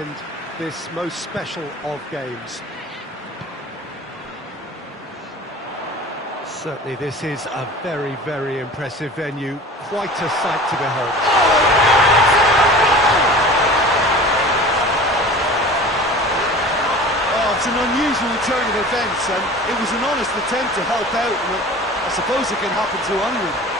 attend this most special of games. Certainly this is a very, very impressive venue. Quite a sight to behold. Oh, it's an unusual turn of events, and it was an honest attempt to help out, and I suppose it can happen to anyone.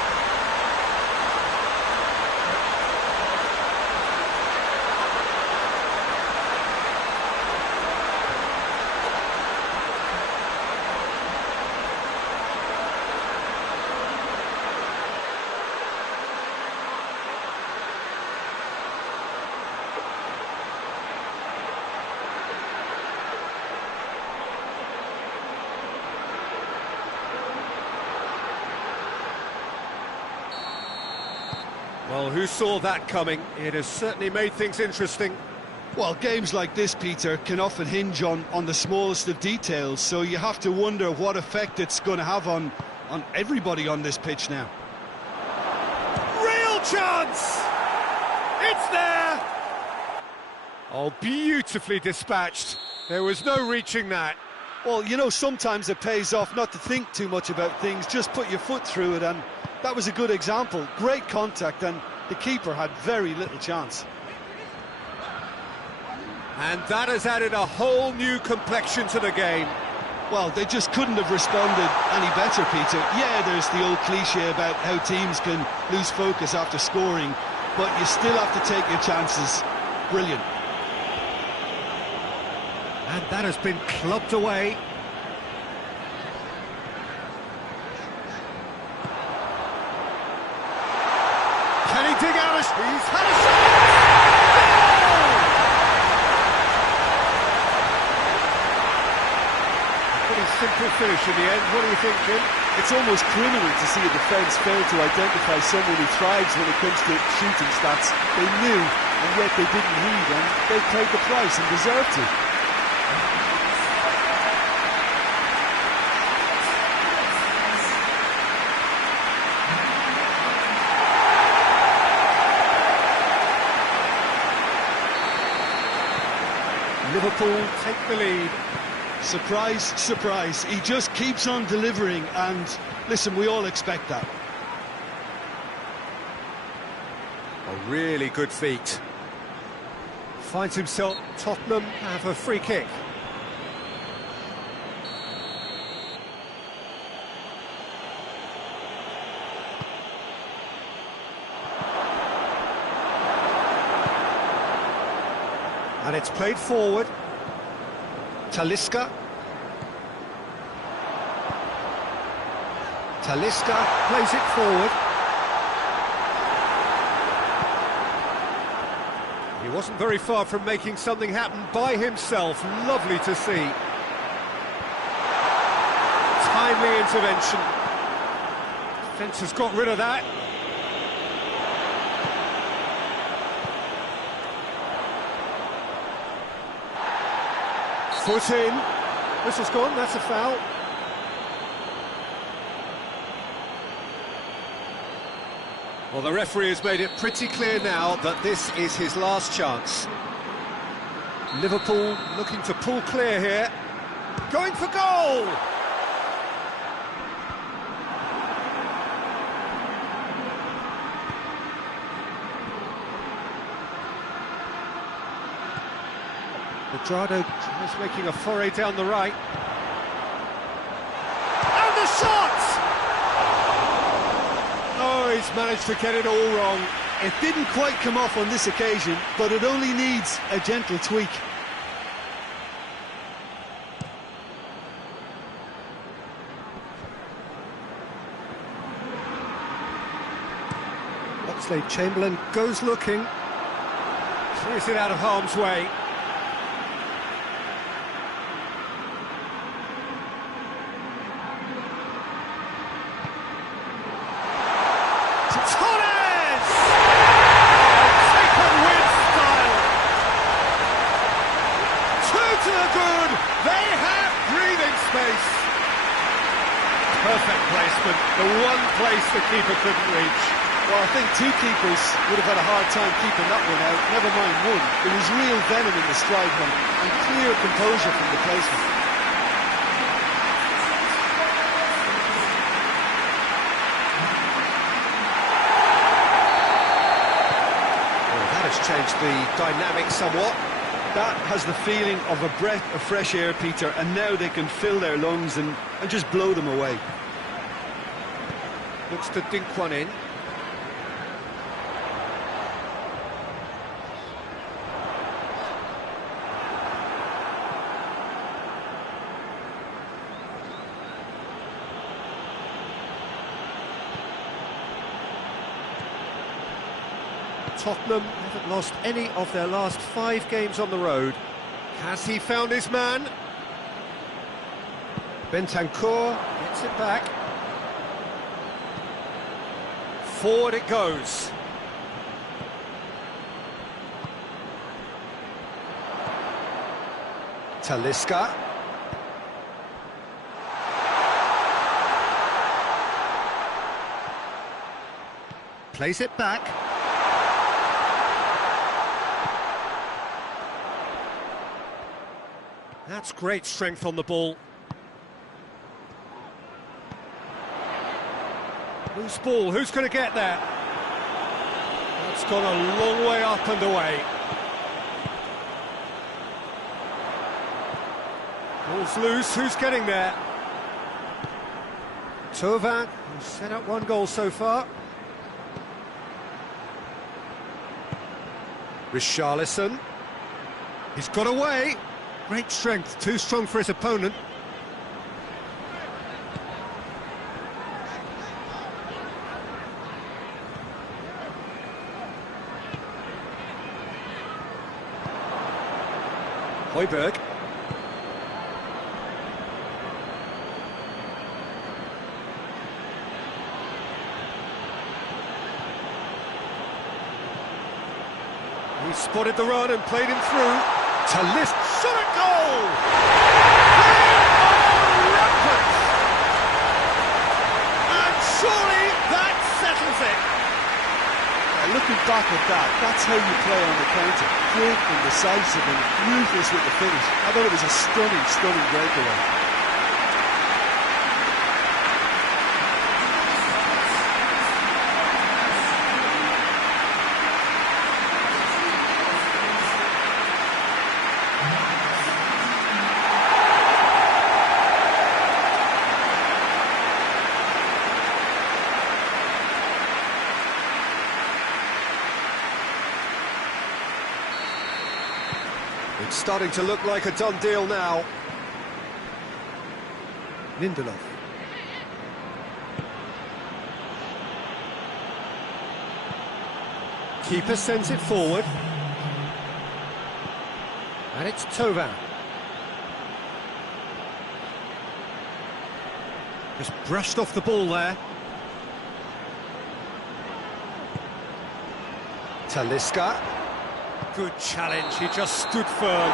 Well, who saw that coming? It has certainly made things interesting. Well, games like this, Peter, can often hinge on the smallest of details, so you have to wonder what effect it's going to have on everybody on this pitch now. Real chance! It's there! Oh, beautifully dispatched. There was no reaching that. Well, you know, sometimes it pays off not to think too much about things, just put your foot through it, and that was a good example. Great contact, and the keeper had very little chance. And that has added a whole new complexion to the game. Well, they just couldn't have responded any better, Peter. Yeah, there's the old cliche about how teams can lose focus after scoring, but you still have to take your chances. Brilliant. And that has been clubbed away. Can he dig out? He's had a shot! Pretty simple finish in the end. What do you think, Jim? It's almost criminal to see a defence fail to identify someone who thrives when it comes to shooting stats. They knew, and yet they didn't heed, and they paid the price and deserved to. Liverpool take the lead. Surprise, surprise. He just keeps on delivering, and listen, we all expect that. A really good feat. Finds himself, Tottenham have a free kick. And it's played forward. Talisca. Talisca plays it forward. He wasn't very far from making something happen by himself. Lovely to see. Timely intervention. Defence has got rid of that. Foot in. Whistle's gone, that's a foul. Well, the referee has made it pretty clear now that this is his last chance. Liverpool looking to pull clear here. Going for goal! Cuadrado is making a foray down the right. And the shot! Oh, he's managed to get it all wrong. It didn't quite come off on this occasion, but it only needs a gentle tweak. Oxlade-Chamberlain goes looking. Clears it out of harm's way. Perfect placement, the one place the keeper couldn't reach. Well, I think two keepers would have had a hard time keeping that one out, never mind one. There was real venom in the strike and clear composure from the placement. Well, that has changed the dynamic somewhat. That has the feeling of a breath of fresh air, Peter, and now they can fill their lungs and just blow them away. Looks to dink one in. Tottenham haven't lost any of their last 5 games on the road. Has he found his man? Bentancur gets it back. Forward it goes. Talisca. Plays it back. That's great strength on the ball. Loose ball, who's going to get there? That's gone a long way up and away. Ball's loose, who's getting there? Thauvin, who's set up 1 goal so far. Richarlison. He's got away. Great strength, too strong for his opponent. Højbjerg. He spotted the run and played him through. Talisca, shot at goal! Rampant! And surely that settles it. Looking back at that, that's how you play on the counter. Quick and decisive and ruthless with the finish. I thought it was a stunning, stunning breakaway. It's starting to look like a done deal now. Lindelof. Keeper sends it forward. And it's Thauvin. Just brushed off the ball there. Talisca. Good challenge, he just stood firm.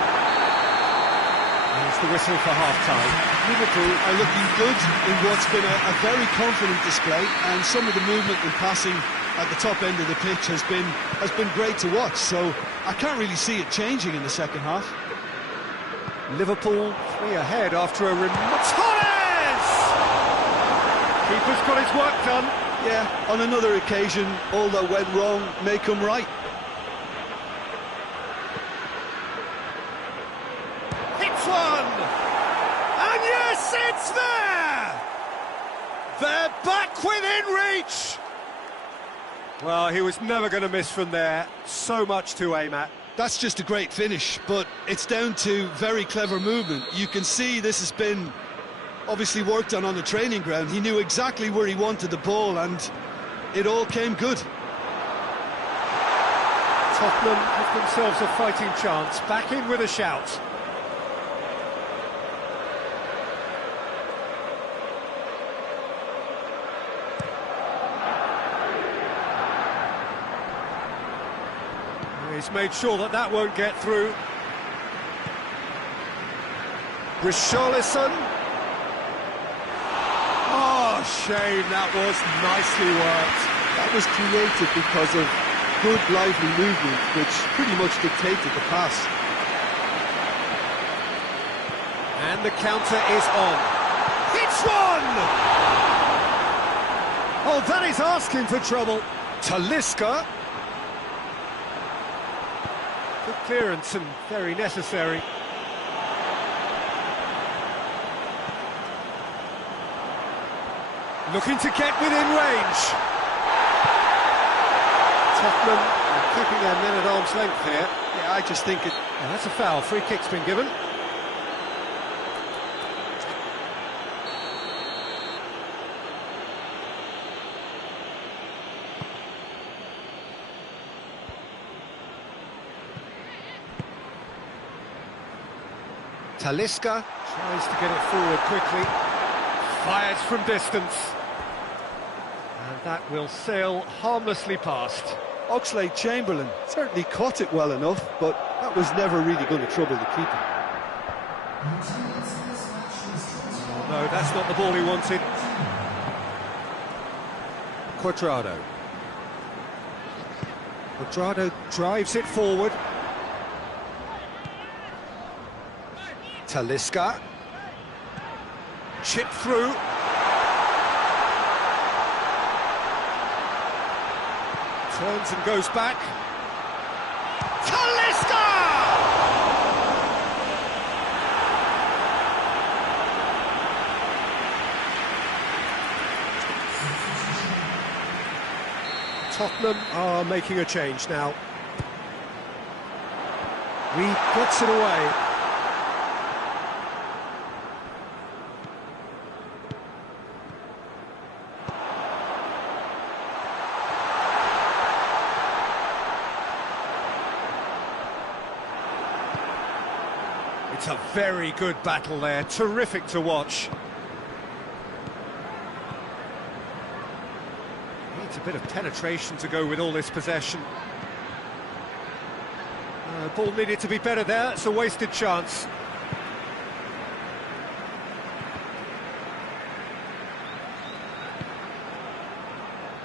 There's the whistle for half-time. Liverpool are looking good in what's been a very confident display, and some of the movement and passing at the top end of the pitch has been great to watch, so I can't really see it changing in the second half. Liverpool 3 ahead after a Torres! Keeper's got his work done. Yeah, on another occasion, all that went wrong may come right. One, and yes, it's there! They're back within reach! Well, he was never going to miss from there. So much to aim at. That's just a great finish, but it's down to very clever movement. You can see this has been obviously worked on the training ground. He knew exactly where he wanted the ball, and it all came good. Tottenham have themselves a fighting chance. Back in with a shout. He's made sure that that won't get through. Richarlison. Oh, shame, that was nicely worked. That was created because of good, lively movement, which pretty much dictated the pass. And the counter is on. It's one! Oh, that is asking for trouble. Talisca. Good clearance and very necessary. Looking to get within range. Tottenham are keeping their men at arm's length here. Yeah, I just think it... And that's a foul. Free kick's been given. Talisca tries to get it forward quickly, fires from distance, and that will sail harmlessly past. Oxlade-Chamberlain certainly caught it well enough, but that was never really going to trouble the keeper. Oh, no, that's not the ball he wanted. Cuadrado. Cuadrado drives it forward. Talisca. Chip through. Turns and goes back. Talisca! Tottenham are making a change now. Reed gets it away. It's a very good battle there, terrific to watch. Needs a bit of penetration to go with all this possession. Ball needed to be better there, it's a wasted chance.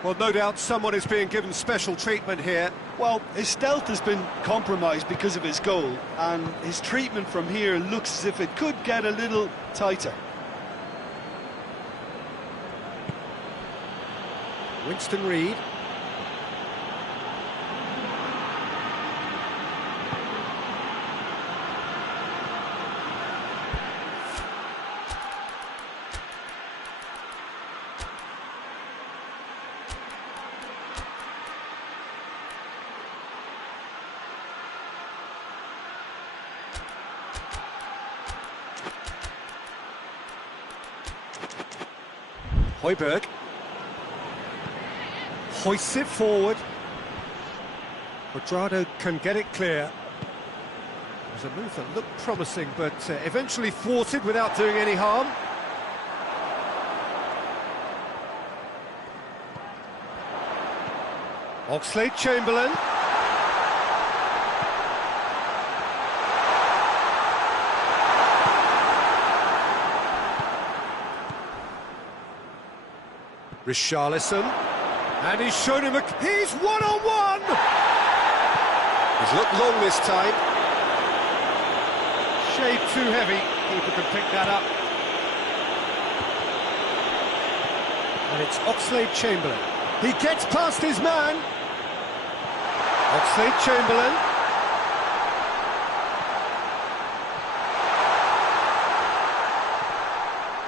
Well, no doubt someone is being given special treatment here. Well, his stealth has been compromised because of his goal, and his treatment from here looks as if it could get a little tighter. Winston Reid. Højbjerg hoists it forward. Cuadrado can get it clear. It was a move that looked promising, but eventually thwarted without doing any harm. Oxlade-Chamberlain. Richarlison, and he's shown him he's one-on-one! He's looked long this time. Shade too heavy, keeper can pick that up. And it's Oxlade-Chamberlain. He gets past his man. Oxlade-Chamberlain.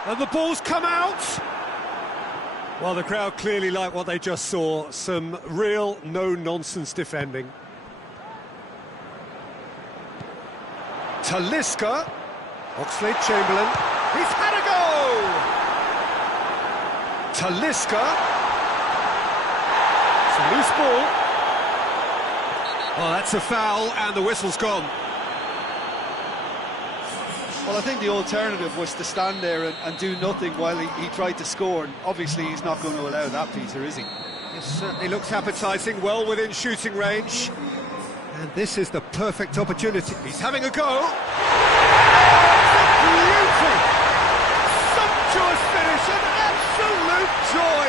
And the ball's come out! Well, the crowd clearly like what they just saw. Some real no-nonsense defending. Talisca. Oxlade-Chamberlain. He's had a go! Talisca. It's a loose ball. Oh, that's a foul, and the whistle's gone. Well, I think the alternative was to stand there and do nothing while he tried to score, and obviously he's not going to allow that, Peter, is he? It certainly looks appetising, well within shooting range. And this is the perfect opportunity. He's having a go. Beauty! Sumptuous finish, an absolute joy!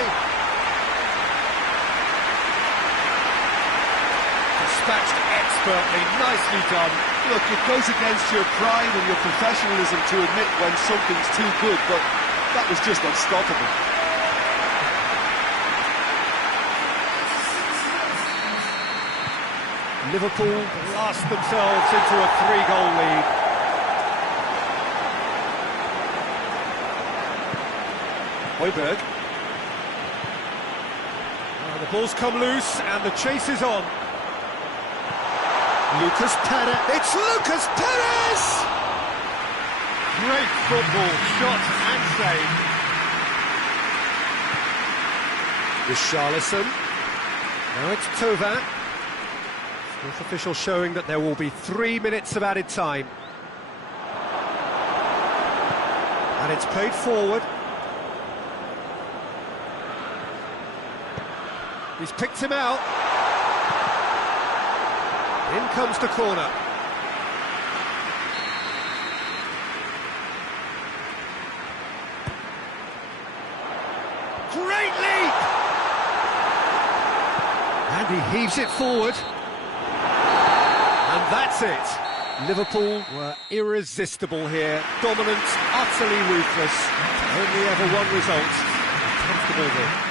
dispatched expertly, nicely done. Look, it goes against your pride and your professionalism to admit when something's too good, but that was just unstoppable. Liverpool blast themselves into a 3-goal lead. Højbjerg. The ball's come loose and the chase is on. Lucas Perez. It's Lucas Perez! Great football, shot and save. Richarlison. Now it's Thauvin. Fourth official showing that there will be 3 minutes of added time. And it's played forward. He's picked him out. In comes the corner. Great leap! And he heaves it forward. And that's it. Liverpool were irresistible here. Dominant, utterly ruthless. Only ever one result. A comfortable win.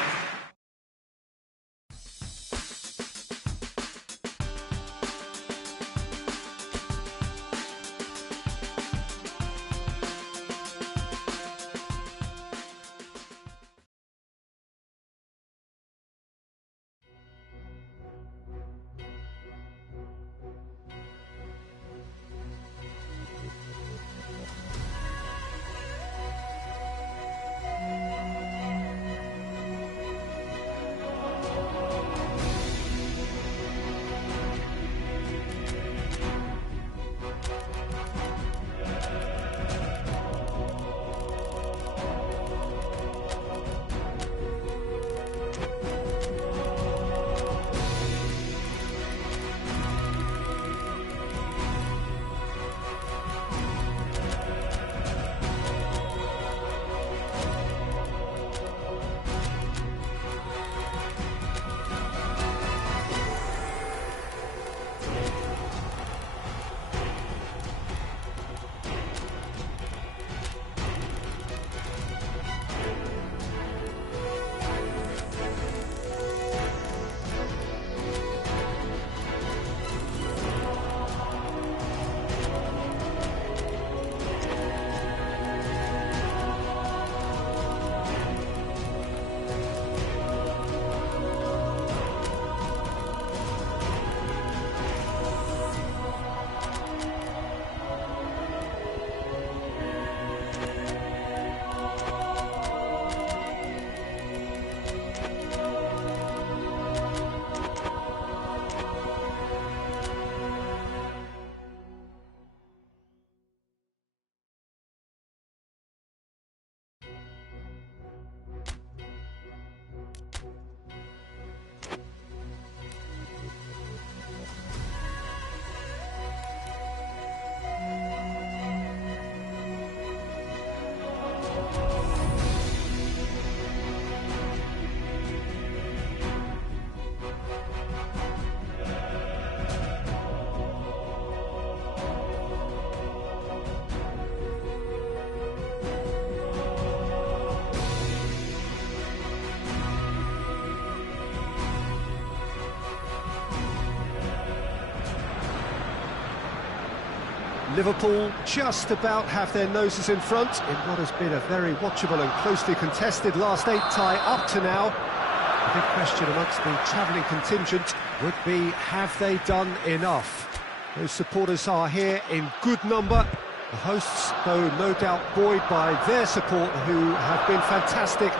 Liverpool just about have their noses in front in what has been a very watchable and closely contested last 8 tie up to now. The big question amongst the travelling contingent would be, have they done enough? Those supporters are here in good number. The hosts, though, no doubt buoyed by their support, who have been fantastic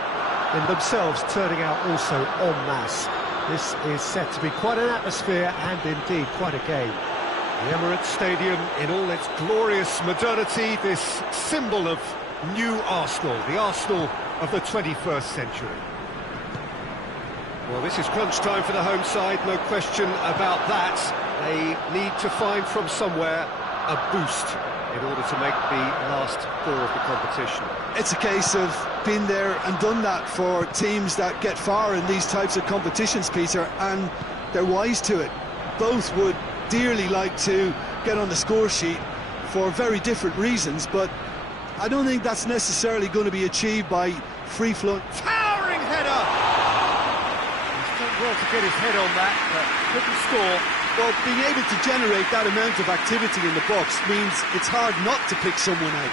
in themselves, turning out also en masse. This is set to be quite an atmosphere and indeed quite a game. The Emirates Stadium in all its glorious modernity, this symbol of new Arsenal, the Arsenal of the 21st century. Well, this is crunch time for the home side, no question about that. They need to find from somewhere a boost in order to make the last 4 of the competition. It's a case of been there and done that for teams that get far in these types of competitions, Peter, and they're wise to it. both would dearly like to get on the score sheet for very different reasons, but I don't think that's necessarily going to be achieved by free-flowing. Towering header! He's done well to get his head on that, but couldn't score. Well, being able to generate that amount of activity in the box means it's hard not to pick someone out.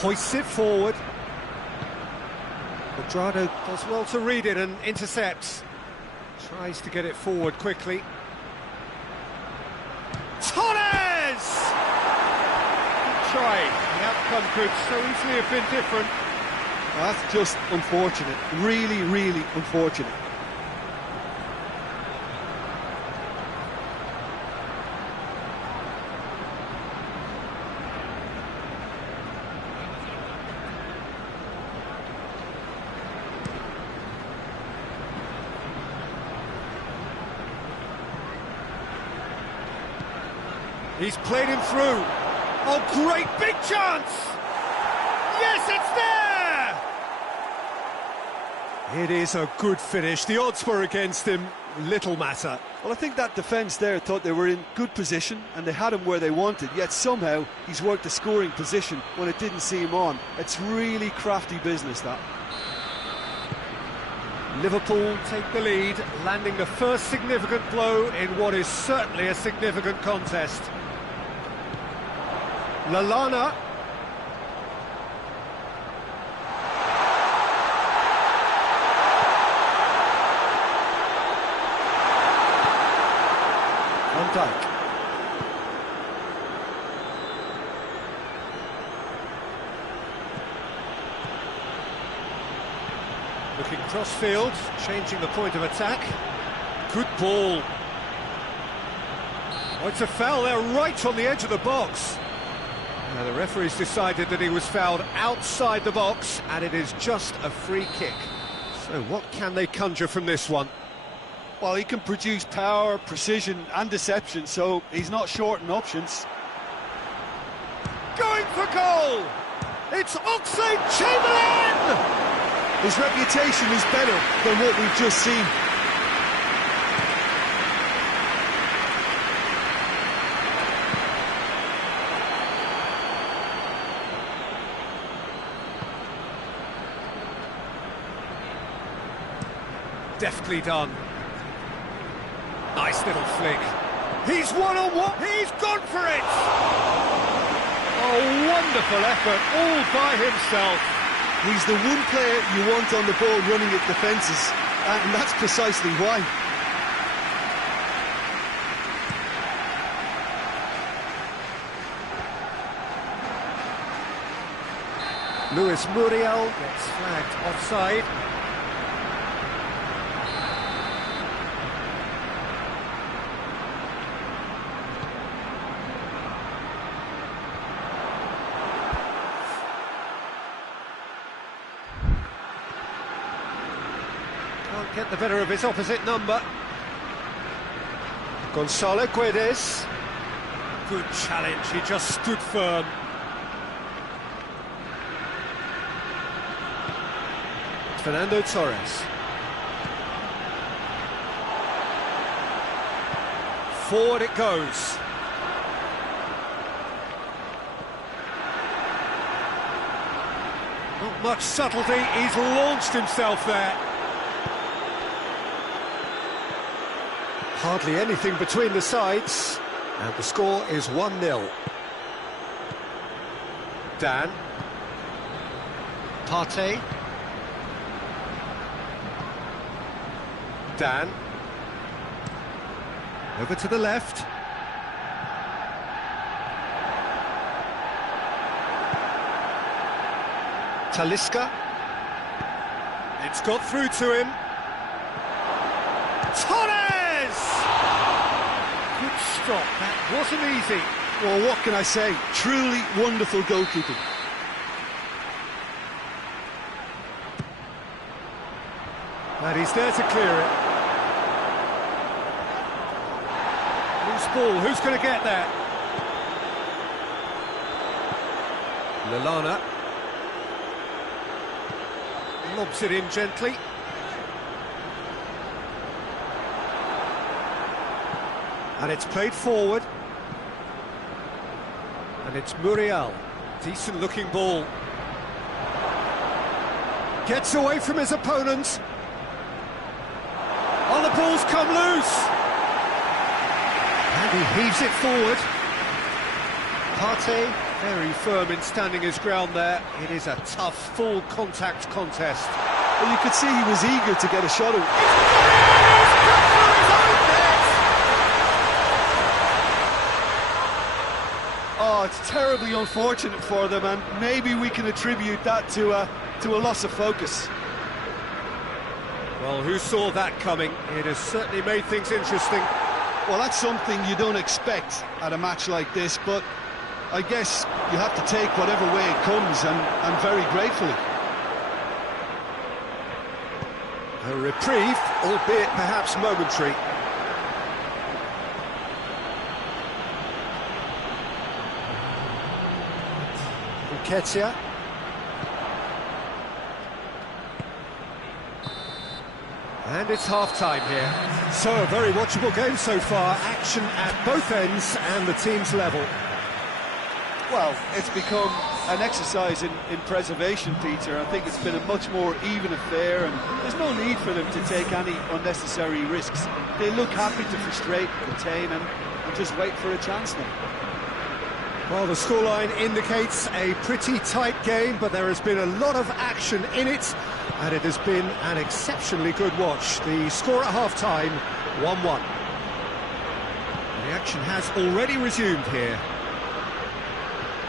Hoists it forward. Cuadrado does well to read it and intercepts. Tries to get it forward quickly. Torres! Good try. The outcome could so easily have been different. Well, that's just unfortunate. Really, really unfortunate. He's played him through. Oh, great big chance! Yes, it's there! It is a good finish. The odds were against him. Little matter. Well, I think that defence there thought they were in good position and they had him where they wanted, yet somehow he's worked the scoring position when it didn't see him on. It's really crafty business, that. Liverpool take the lead, landing the first significant blow in what is certainly a significant contest. Lallana. Van Dijk. Looking cross-field, changing the point of attack. Good ball. Oh, it's a foul there, right on the edge of the box. Now the referee's decided that he was fouled outside the box, and it is just a free kick. So what can they conjure from this one? Well, he can produce power, precision and deception, so he's not short in options. Going for goal! It's Oxlade-Chamberlain! His reputation is better than what we've just seen. Deftly done. Nice little flick. He's one-on-one. He's gone for it! Oh, wonderful effort, all by himself. He's the one player you want on the ball running at defences, and that's precisely why. Luis Muriel gets flagged offside. Can't get the better of his opposite number. Gonzalo Guedes. Good challenge, he just stood firm. Fernando Torres. Forward it goes. Not much subtlety, he's launched himself there. Hardly anything between the sides, and the score is 1-0. Dan. Partey. Dan. Over to the left. Talisca. It's got through to him. Torres! Good stop, that wasn't easy. Well, what can I say? Truly wonderful goalkeeping. And he's there to clear it. Loose ball, who's going to get there? Lallana. Lobs it in gently. And it's played forward. And it's Muriel. Decent looking ball. Gets away from his opponent. Oh, the ball's come loose. And he heaves it forward. Partey, very firm in standing his ground there. It is a tough, full contact contest. Well, you could see he was eager to get a shot at Oh, it's terribly unfortunate for them, and maybe we can attribute that to a loss of focus. Well, who saw that coming? It has certainly made things interesting. Well, that's something you don't expect at a match like this, but I guess you have to take whatever way it comes, and very gratefully. A reprieve, albeit perhaps momentary. Nketiah. And it's half-time here. So, a very watchable game so far. Action at both ends and the team's level. Well, it's become an exercise in preservation, Peter. I think it's been a much more even affair, and there's no need for them to take any unnecessary risks. They look happy to frustrate, contain, and just wait for a chance now. Well, the scoreline indicates a pretty tight game, but there has been a lot of action in it, and it has been an exceptionally good watch. The score at half-time, 1-1. The action has already resumed here.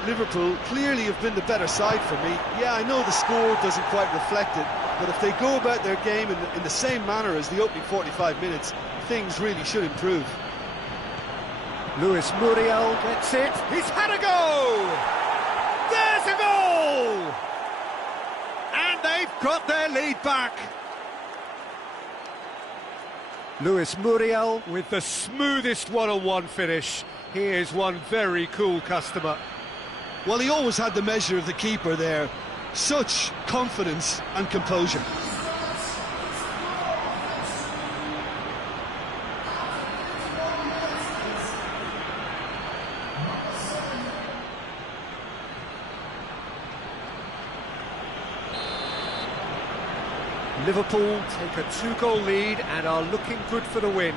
Liverpool clearly have been the better side for me. Yeah, I know the score doesn't quite reflect it, but if they go about their game in the same manner as the opening 45 minutes, things really should improve. Luis Muriel gets it. He's had a go! There's a goal! And they've got their lead back. Luis Muriel with the smoothest one-on-one finish. He is one very cool customer. Well, he always had the measure of the keeper there. Such confidence and composure. Liverpool take a 2-goal lead and are looking good for the win.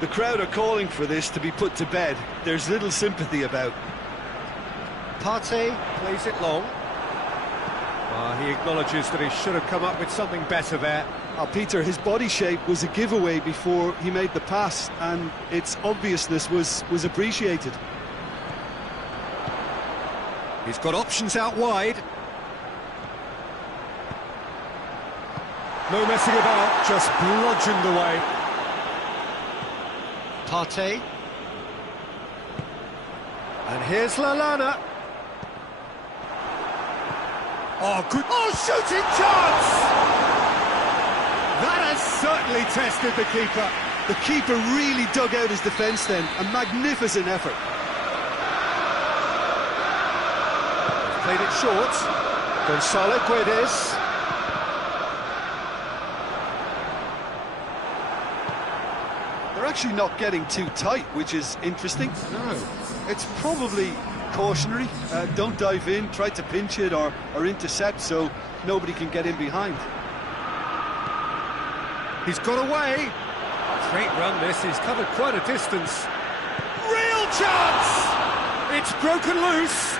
The crowd are calling for this to be put to bed. There's little sympathy about. Partey plays it long. He acknowledges that he should have come up with something better there. Peter, his body shape was a giveaway before he made the pass, and its obviousness was appreciated. He's got options out wide. No messing about, just bludgeoned away. Partey. And here's Lallana. Oh, good. Oh, shooting chance! That has certainly tested the keeper. The keeper really dug out his defence then. A magnificent effort. Played it short. Gonzalo Guedes. They're actually not getting too tight, which is interesting. No. It's probably cautionary. Don't dive in, try to pinch it or intercept so nobody can get in behind. He's got away. Great run this, he's covered quite a distance. Real chance! It's broken loose.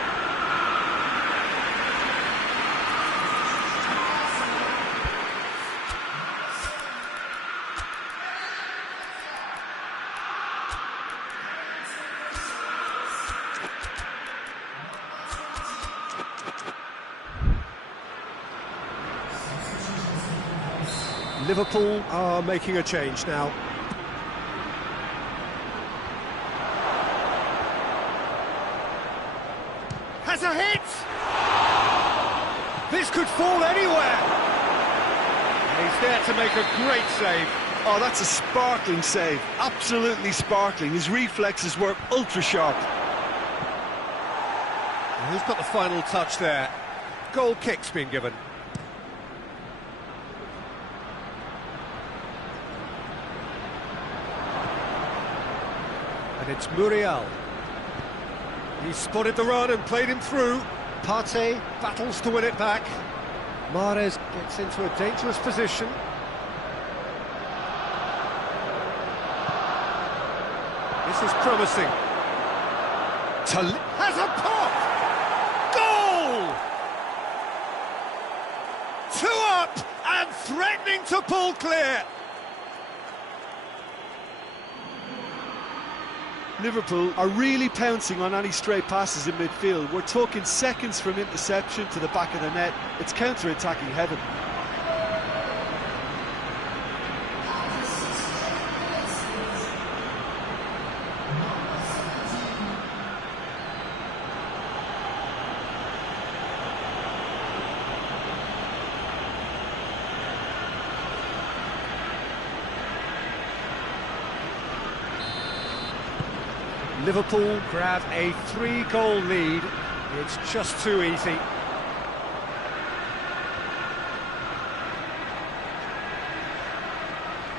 Liverpool are making a change now. Has a hit! This could fall anywhere! He's there to make a great save. Oh, that's a sparkling save. Absolutely sparkling. His reflexes work ultra sharp. And who's got the final touch there? Goal kick's been given. And it's Muriel. He spotted the run and played him through. Partey battles to win it back. Mahrez gets into a dangerous position. This is promising. Has a pop! Goal! 2 up and threatening to pull clear. Liverpool are really pouncing on any stray passes in midfield. We're talking seconds from interception to the back of the net. It's counter-attacking heaven. Liverpool grab a 3-goal lead. It's just too easy.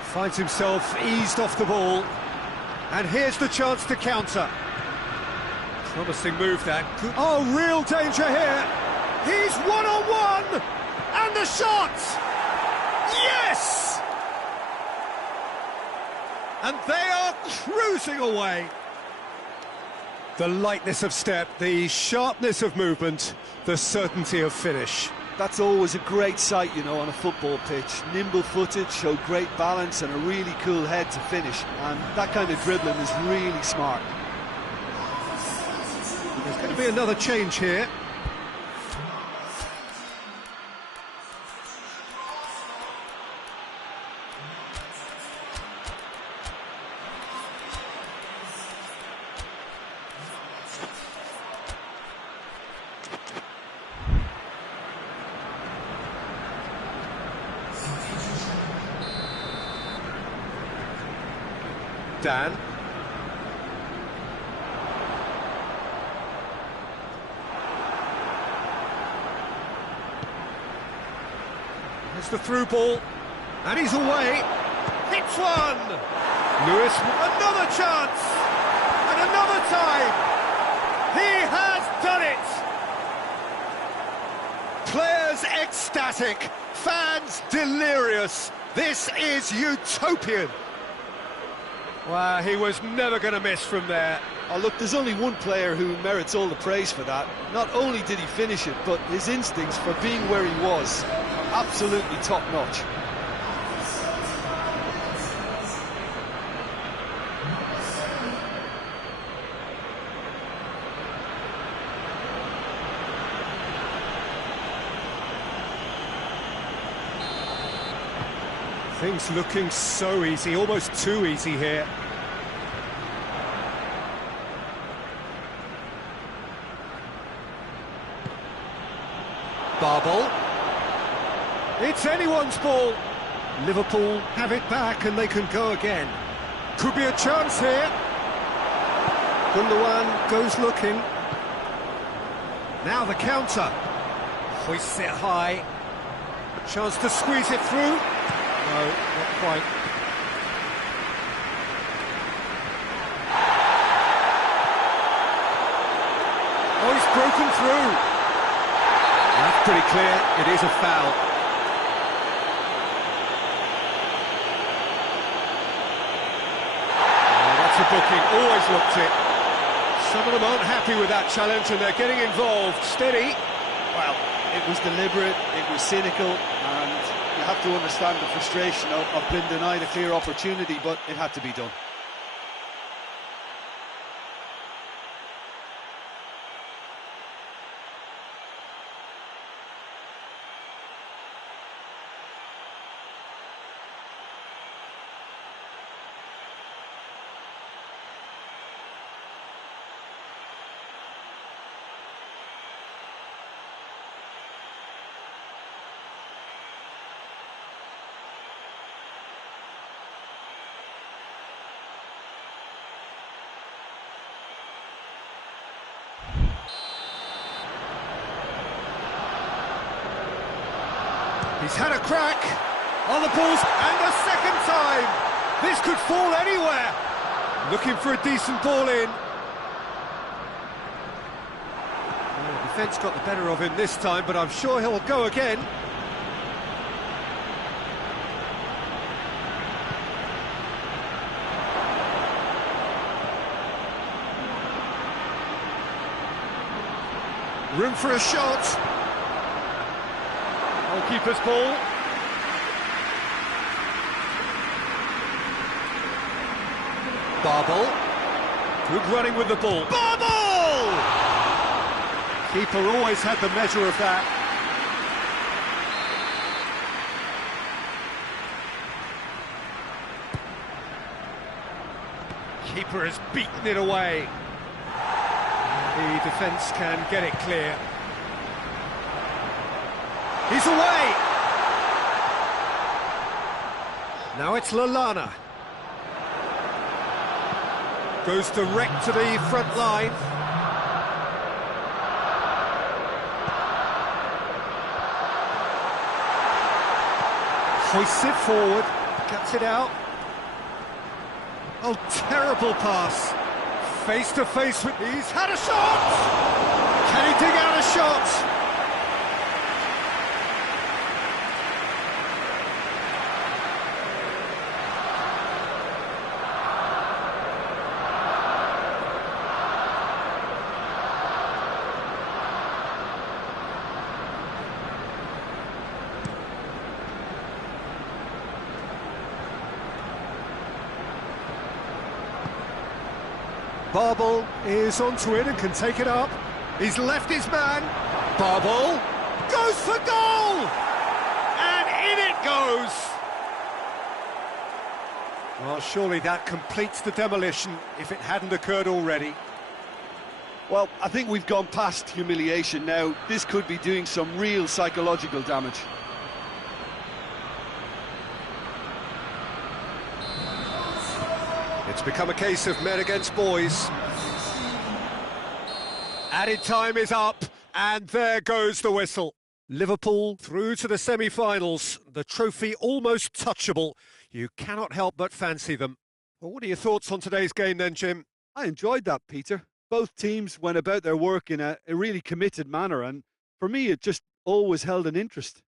Finds himself eased off the ball. And here's the chance to counter. Promising move that. Oh, real danger here. He's one-on-one. And the shot! Yes! And they are cruising away. The lightness of step, the sharpness of movement, the certainty of finish. That's always a great sight, you know, on a football pitch. Nimble-footed, show great balance and a really cool head to finish. And that kind of dribbling is really smart. There's going to be another change here. Dan. Here's the through ball, and he's away. Hits one! Lewis, another chance! And another time! He has done it! Players ecstatic, fans delirious. This is utopian. Wow, he was never going to miss from there. Oh, look, there's only one player who merits all the praise for that. Not only did he finish it, but his instincts for being where he was are absolutely top-notch. Things looking so easy, almost too easy here. Barbel. It's anyone's ball. Liverpool have it back and they can go again. Could be a chance here. Gundogan goes looking. Now the counter. Hoists it high. Chance to squeeze it through. No, not quite. Oh, he's broken through. That's pretty clear. It is a foul. Oh, that's a booking. Always looked it. Some of them aren't happy with that challenge and they're getting involved. Steady. Well, it was deliberate, it was cynical, and you have to understand the frustration of being denied a clear opportunity, but it had to be done. He's had a crack on the balls, and a second time. This could fall anywhere. Looking for a decent ball in. Well, the defence got the better of him this time, but I'm sure he'll go again. Room for a shot. Goalkeeper's ball. Barbel. Good running with the ball. Barbel! Keeper always had the measure of that. Keeper has beaten it away. The defence can get it clear. He's away! Now it's Lallana. Goes direct to the front line. Hoists it forward, cuts it out. Oh, terrible pass. Face to face with... He's had a shot! Can he dig out a shot? Barbel is onto it and can take it up. He's left his man. Barbel goes for goal! And in it goes! Well, surely that completes the demolition if it hadn't occurred already. Well, I think we've gone past humiliation now. This could be doing some real psychological damage. It's become a case of men against boys. Added time is up, and there goes the whistle. Liverpool through to the semi-finals, the trophy almost touchable. You cannot help but fancy them. Well, what are your thoughts on today's game then, Jim? I enjoyed that, Peter. Both teams went about their work in a really committed manner, and for me it just always held an interest.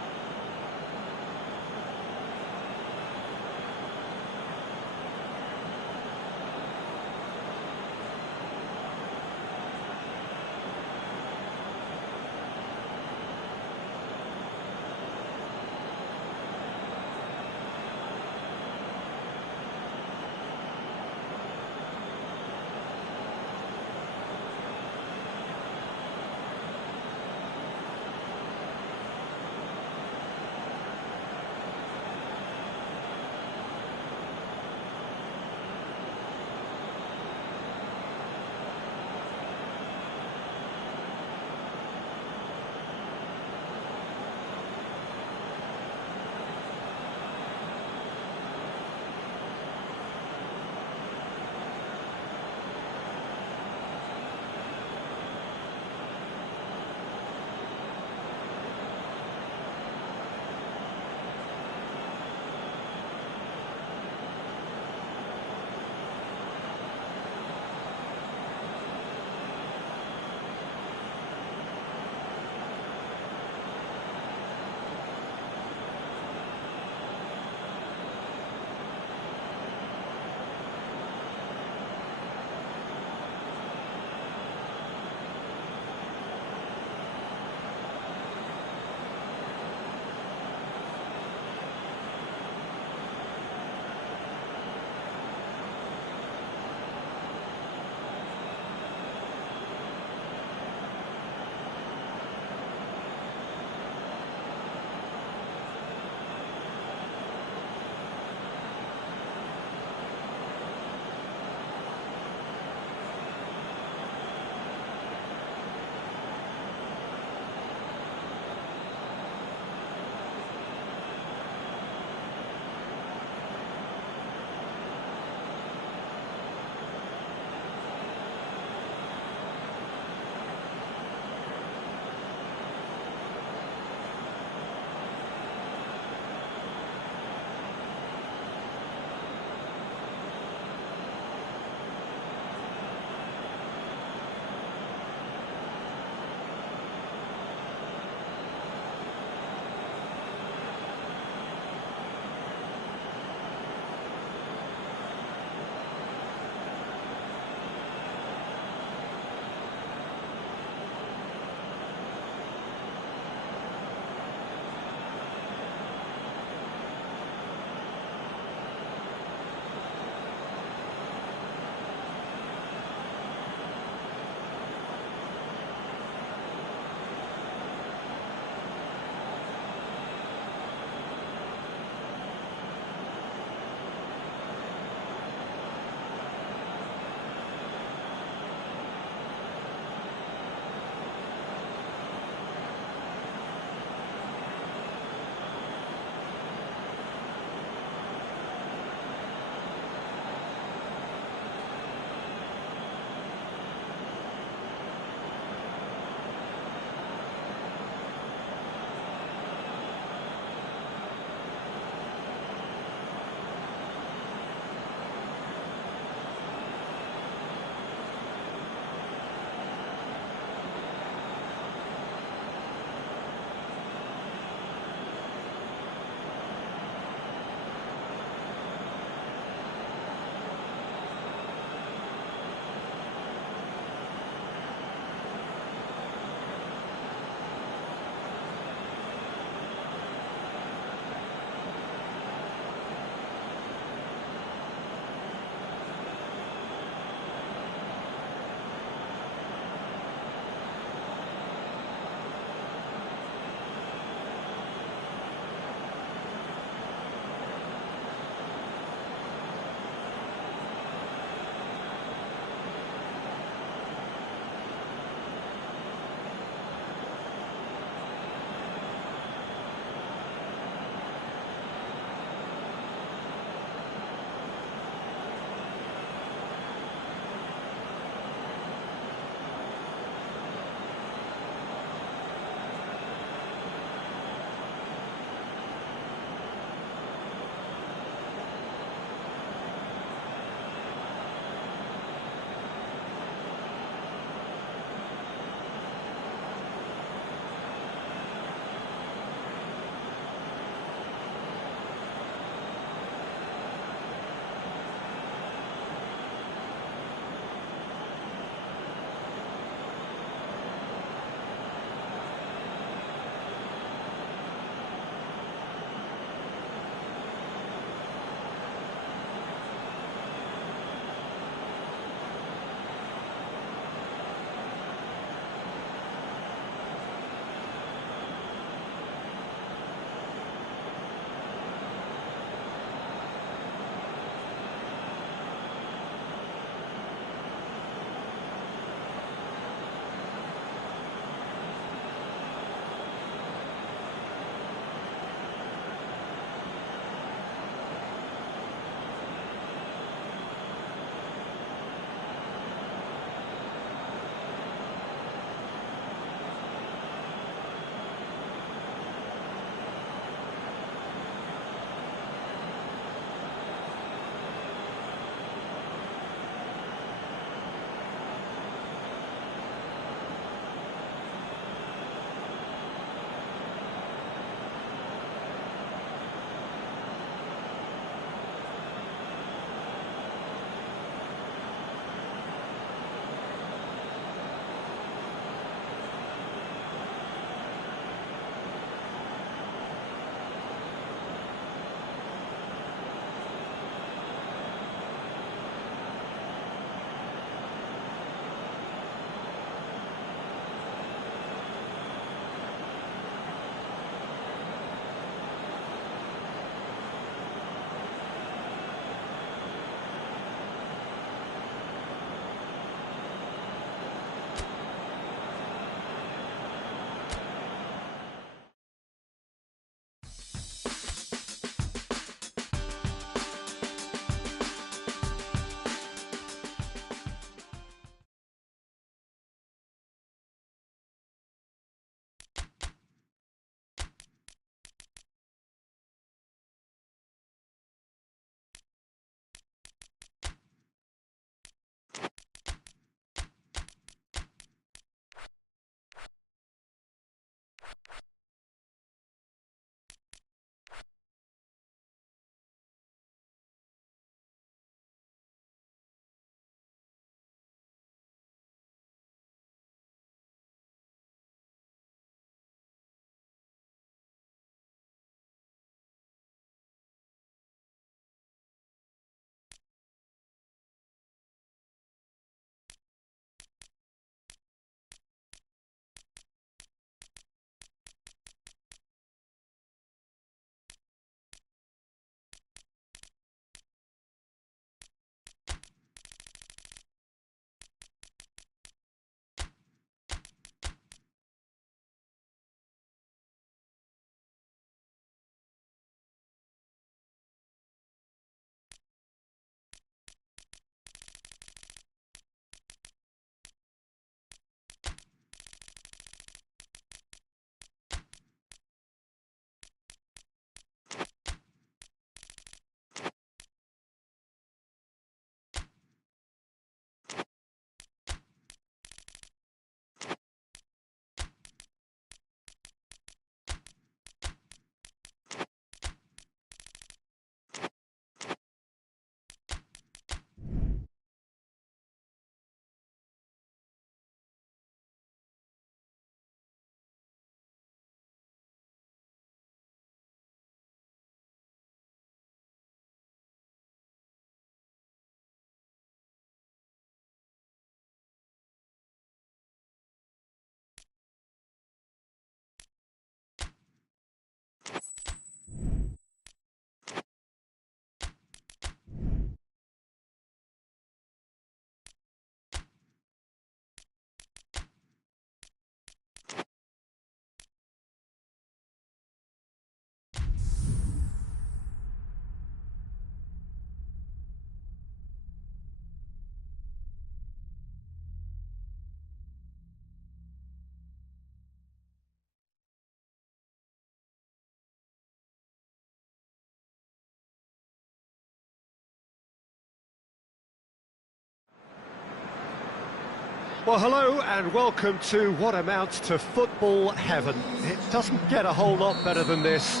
Well, hello and welcome to what amounts to football heaven. It doesn't get a whole lot better than this.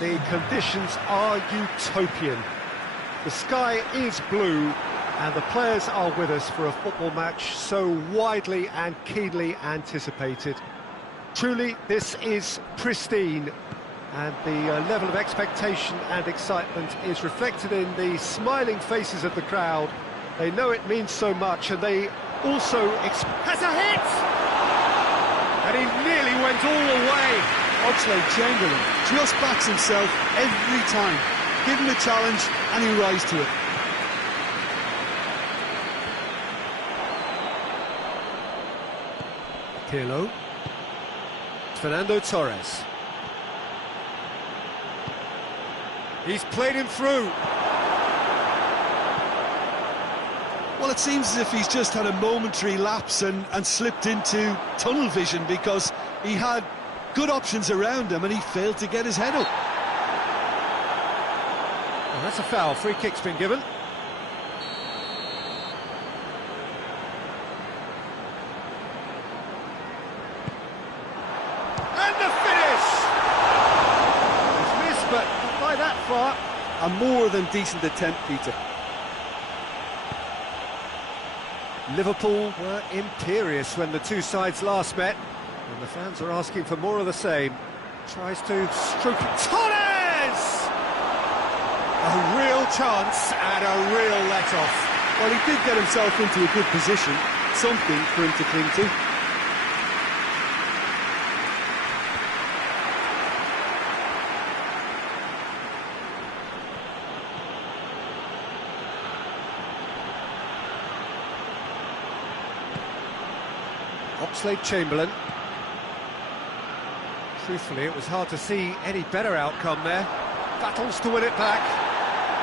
The conditions are utopian. The sky is blue and the players are with us for a football match so widely and keenly anticipated. Truly, this is pristine, and the level of expectation and excitement is reflected in the smiling faces of the crowd. They know it means so much, and they also has a hit! And he nearly went all the way. Oxlade-Chamberlain just backs himself every time. Give him a challenge and he'll rise to it. Pirlo. Fernando Torres. He's played him through. Well, it seems as if he's just had a momentary lapse and slipped into tunnel vision, because he had good options around him and he failed to get his head up. Well, that's a foul. Free kick's been given. And the finish! It's missed, but not by that far. A more than decent attempt, Peter. Liverpool were imperious when the two sides last met, and the fans are asking for more of the same. Tries to stroke it. Torres! A real chance and a real let-off. Well, he did get himself into a good position, something for him to cling to. Oxlade-Chamberlain. Truthfully, it was hard to see any better outcome there. Battles to win it back.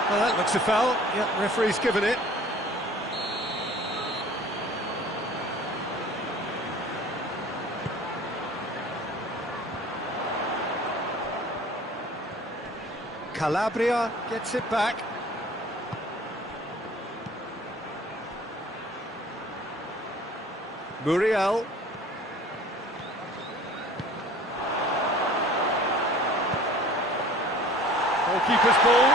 Well, that looks a foul. Yep, referee's given it. Calabria gets it back. Muriel. Goalkeeper's ball.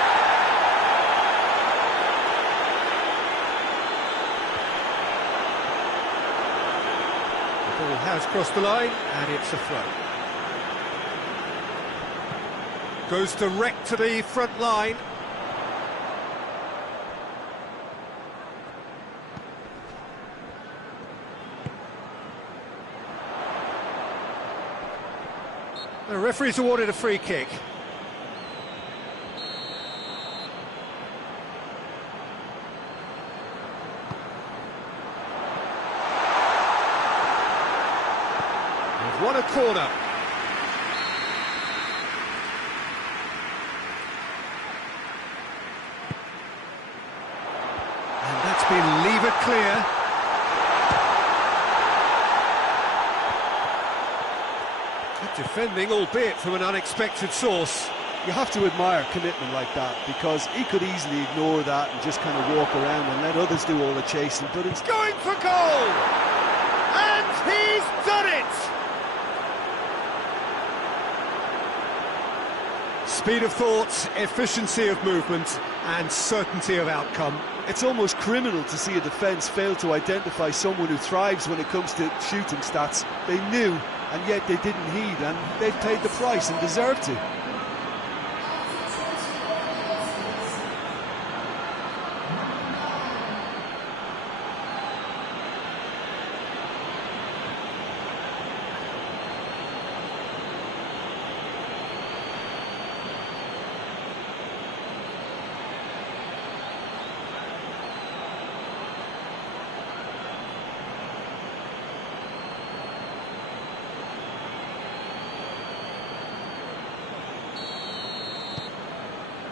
The ball has crossed the line, and it's a throw. Goes direct to the front line. The referee's awarded a free kick. They've won a corner. And that's been levered clear. Defending, albeit from an unexpected source. You have to admire commitment like that, because he could easily ignore that and just kind of walk around and let others do all the chasing, but it's going for goal! And he's done it! Speed of thought, efficiency of movement, and certainty of outcome. It's almost criminal to see a defence fail to identify someone who thrives when it comes to shooting stats. They knew, and yet they didn't heed, and they've paid the price and deserve to.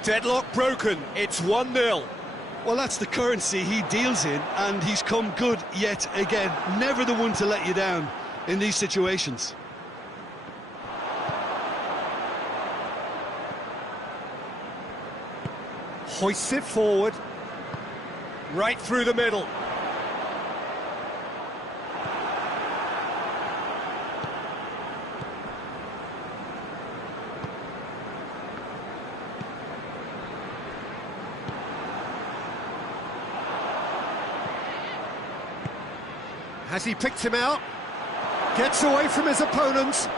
Deadlock broken, it's 1-0. Well, that's the currency he deals in, and he's come good yet again. Never the one to let you down in these situations. Hoists it forward, right through the middle. Has he picked him out? Gets away from his opponent.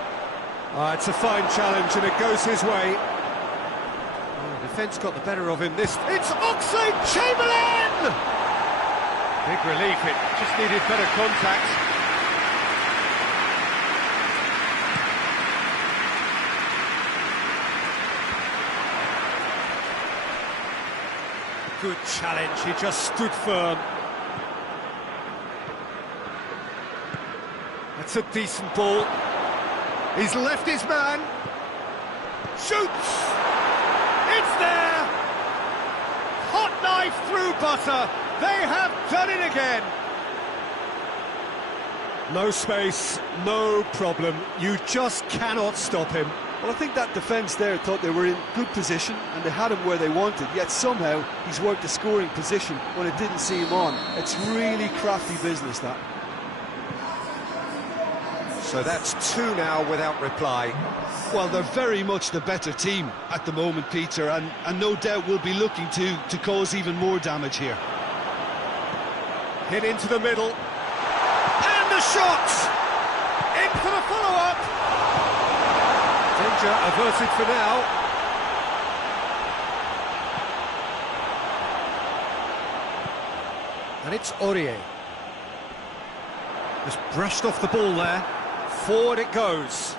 It's a fine challenge and it goes his way. The defence got the better of him. It's Oxlade-Chamberlain! Big relief, it just needed better contact. Good challenge, he just stood firm. That's a decent ball. He's left his man. Shoots! It's there! Hot knife through butter. They have done it again. No space, no problem. You just cannot stop him. Well, I think that defence there thought they were in good position and they had him where they wanted, yet somehow he's worked a scoring position when it didn't see him on. It's really crafty business, that. So that's two now without reply. Well, they're very much the better team at the moment, Peter, and no doubt will be looking to cause even more damage here. Hit into the middle. And the shot! In for the follow-up! Danger averted for now. And it's Aurier. Just brushed off the ball there. Forward it goes.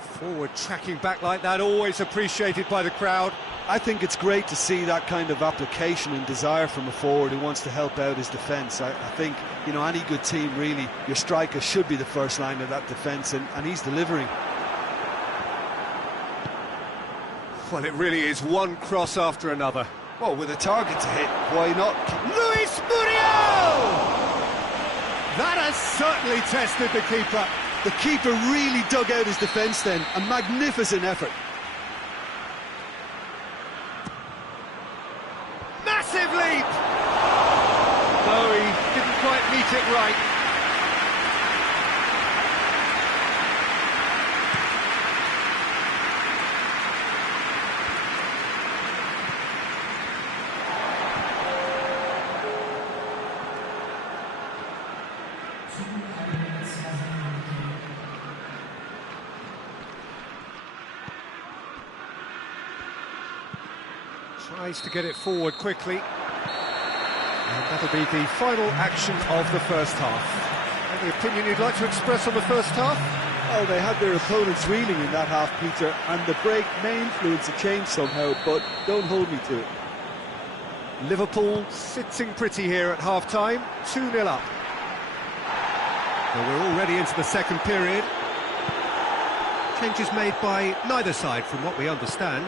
Forward tracking back like that, always appreciated by the crowd. I think it's great to see that kind of application and desire from a forward who wants to help out his defence. I think, you know, any good team, really, your striker should be the first line of that defence, and he's delivering. Well, it really is one cross after another. Well, with a target to hit, why not? Luis Muriel! That has certainly tested the keeper. The keeper really dug out his defence then. A magnificent effort. Massive leap! No, he didn't quite meet it right. Tries to get it forward quickly. And that'll be the final action of the first half. Any opinion you'd like to express on the first half? Oh, they had their opponents reeling in that half, Peter, and the break may influence a change somehow, but don't hold me to it. Liverpool sitting pretty here at half-time, 2-0 up. Well, we're already into the second period. Changes made by neither side, from what we understand.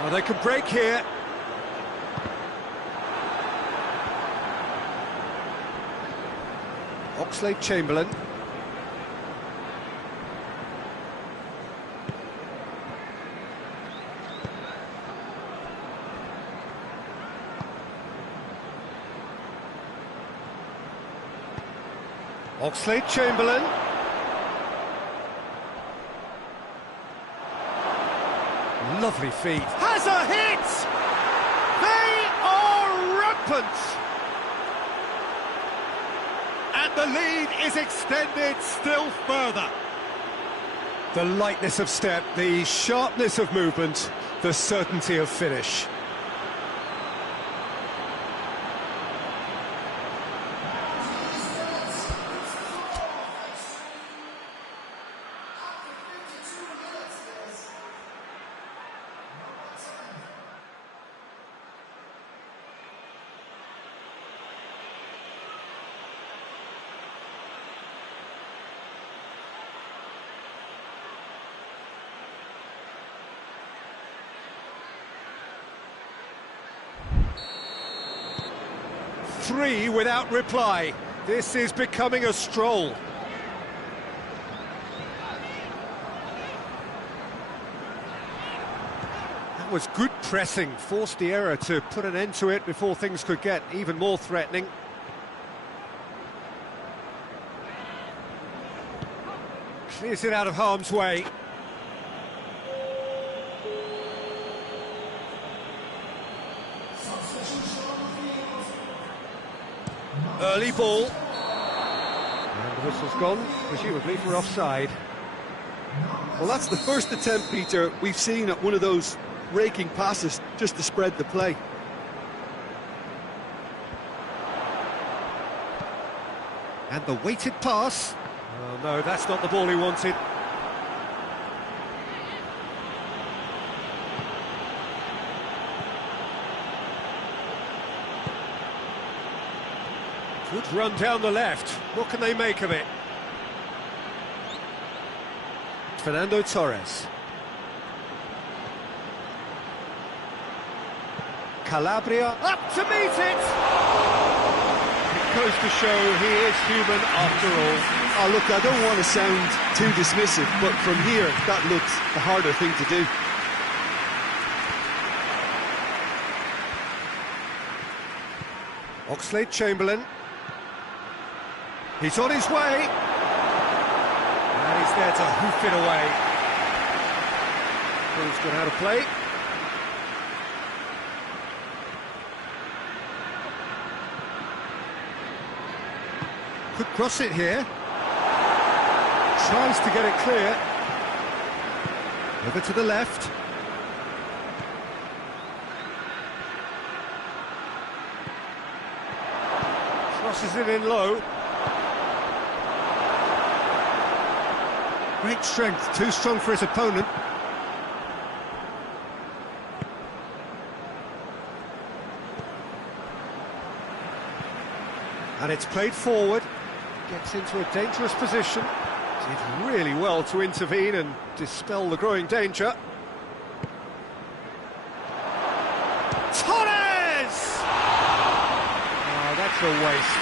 Well, they can break here. Oxlade-Chamberlain. Oxlade-Chamberlain. Lovely feet. Has a hit! They are rampant! And the lead is extended still further. The lightness of step, the sharpness of movement, the certainty of finish. Three without reply. This is becoming a stroll. That was good pressing, forced the error to put an end to it before things could get even more threatening. Clears it out of harm's way. Early ball. And the whistle's gone, presumably for offside. Well, that's the first attempt, Peter, we've seen at one of those raking passes just to spread the play. And the weighted pass. Oh no, that's not the ball he wanted. Good run down the left. What can they make of it? Fernando Torres. Calabria up to meet it! It goes to show he is human after all. Oh, look, I don't want to sound too dismissive, but from here, that looks the harder thing to do. Oxlade-Chamberlain. He's on his way. And he's there to hoof it away. Who's got how to play? Could cross it here. Tries to get it clear. Over to the left. Crosses it in low. Great strength, too strong for his opponent. And it's played forward. Gets into a dangerous position. Did really well to intervene and dispel the growing danger. Torres! Oh, that's a waste.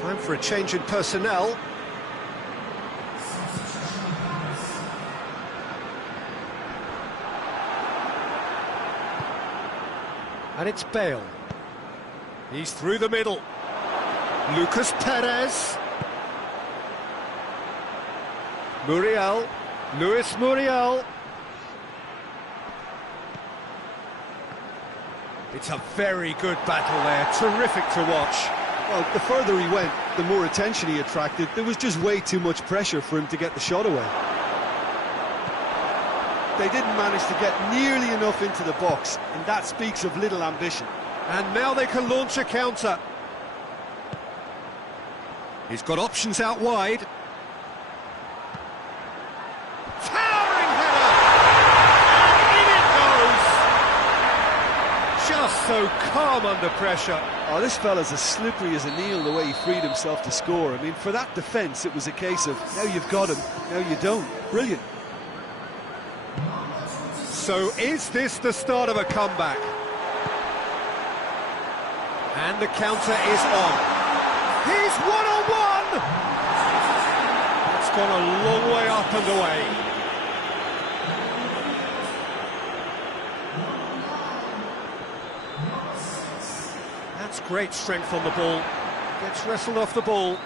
Time for a change in personnel. And it's Bale. He's through the middle. Lucas Perez. Muriel. Luis Muriel. It's a very good battle there. Terrific to watch. Well, the further he went, the more attention he attracted. There was just way too much pressure for him to get the shot away. They didn't manage to get nearly enough into the box, and that speaks of little ambition. And now they can launch a counter. He's got options out wide. Towering header! And in it goes! Just so calm under pressure. Oh, this fella's as slippery as an eel, the way he freed himself to score. I mean, for that defence, it was a case of, now you've got him, now you don't. Brilliant. So is this the start of a comeback? And the counter is on. He's one-on-one! That's gone a long way up and away. That's great strength on the ball. Gets wrestled off the ball.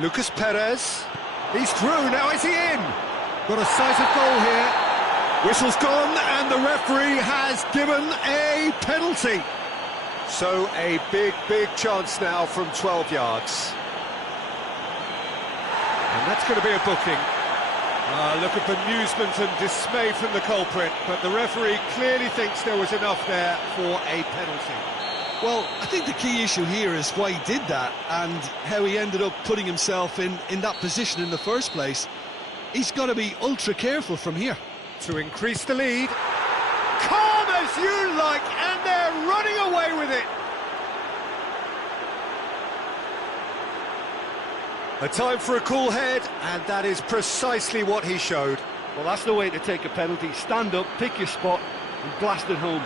Lucas Perez. He's through, now is he in? Got a sight of goal here. Whistle's gone and the referee has given a penalty. So a big chance now from 12 yards. And that's going to be a booking. Look at bemusement and dismay from the culprit, but the referee clearly thinks there was enough there for a penalty. Well, I think the key issue here is why he did that and how he ended up putting himself in that position in the first place. He's got to be ultra careful from here. To increase the lead. Calm as you like, and they're running away with it. A time for a cool head, and that is precisely what he showed. Well, that's the way to take a penalty. Stand up, pick your spot, and blast it home.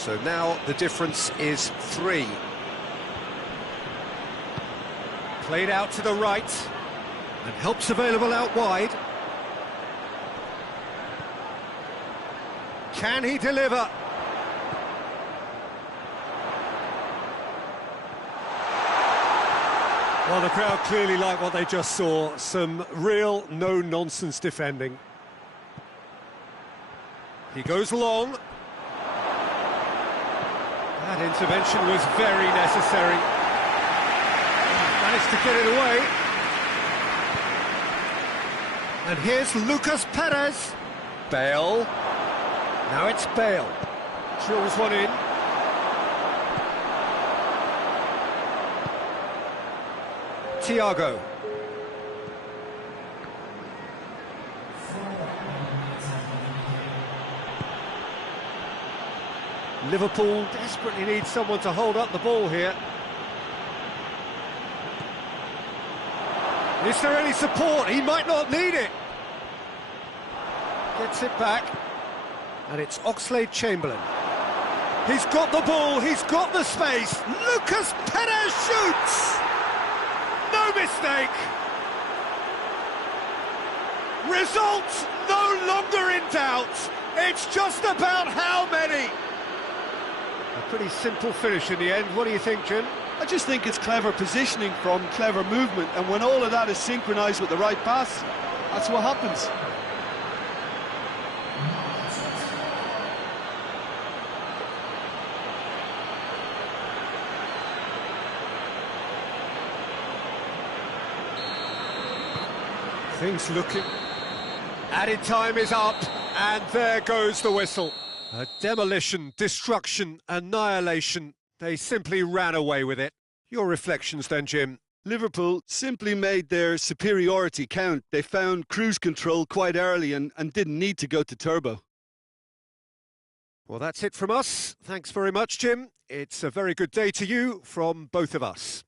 So now the difference is 3. Played out to the right, and help's available out wide. Can he deliver? Well, the crowd clearly like what they just saw. Some real no-nonsense defending. He goes long. That intervention was very necessary. Managed to get it away. And here's Lucas Perez. Bale. Now it's Bale. Drills one in. Thiago. Liverpool desperately need someone to hold up the ball here. Is there any support? He might not need it. Gets it back. And it's Oxlade-Chamberlain. He's got the ball, he's got the space. Lucas Perez shoots! No mistake! Result no longer in doubt. It's just about how many. A pretty simple finish in the end. What do you think, Jim? I just think it's clever positioning from clever movement, and when all of that is synchronised with the right pass, that's what happens. Things looking... Added time is up, and there goes the whistle. A demolition, destruction, annihilation. They simply ran away with it. Your reflections then, Jim? Liverpool simply made their superiority count. They found cruise control quite early and didn't need to go to turbo. Well, that's it from us. Thanks very much, Jim. It's a very good day to you from both of us.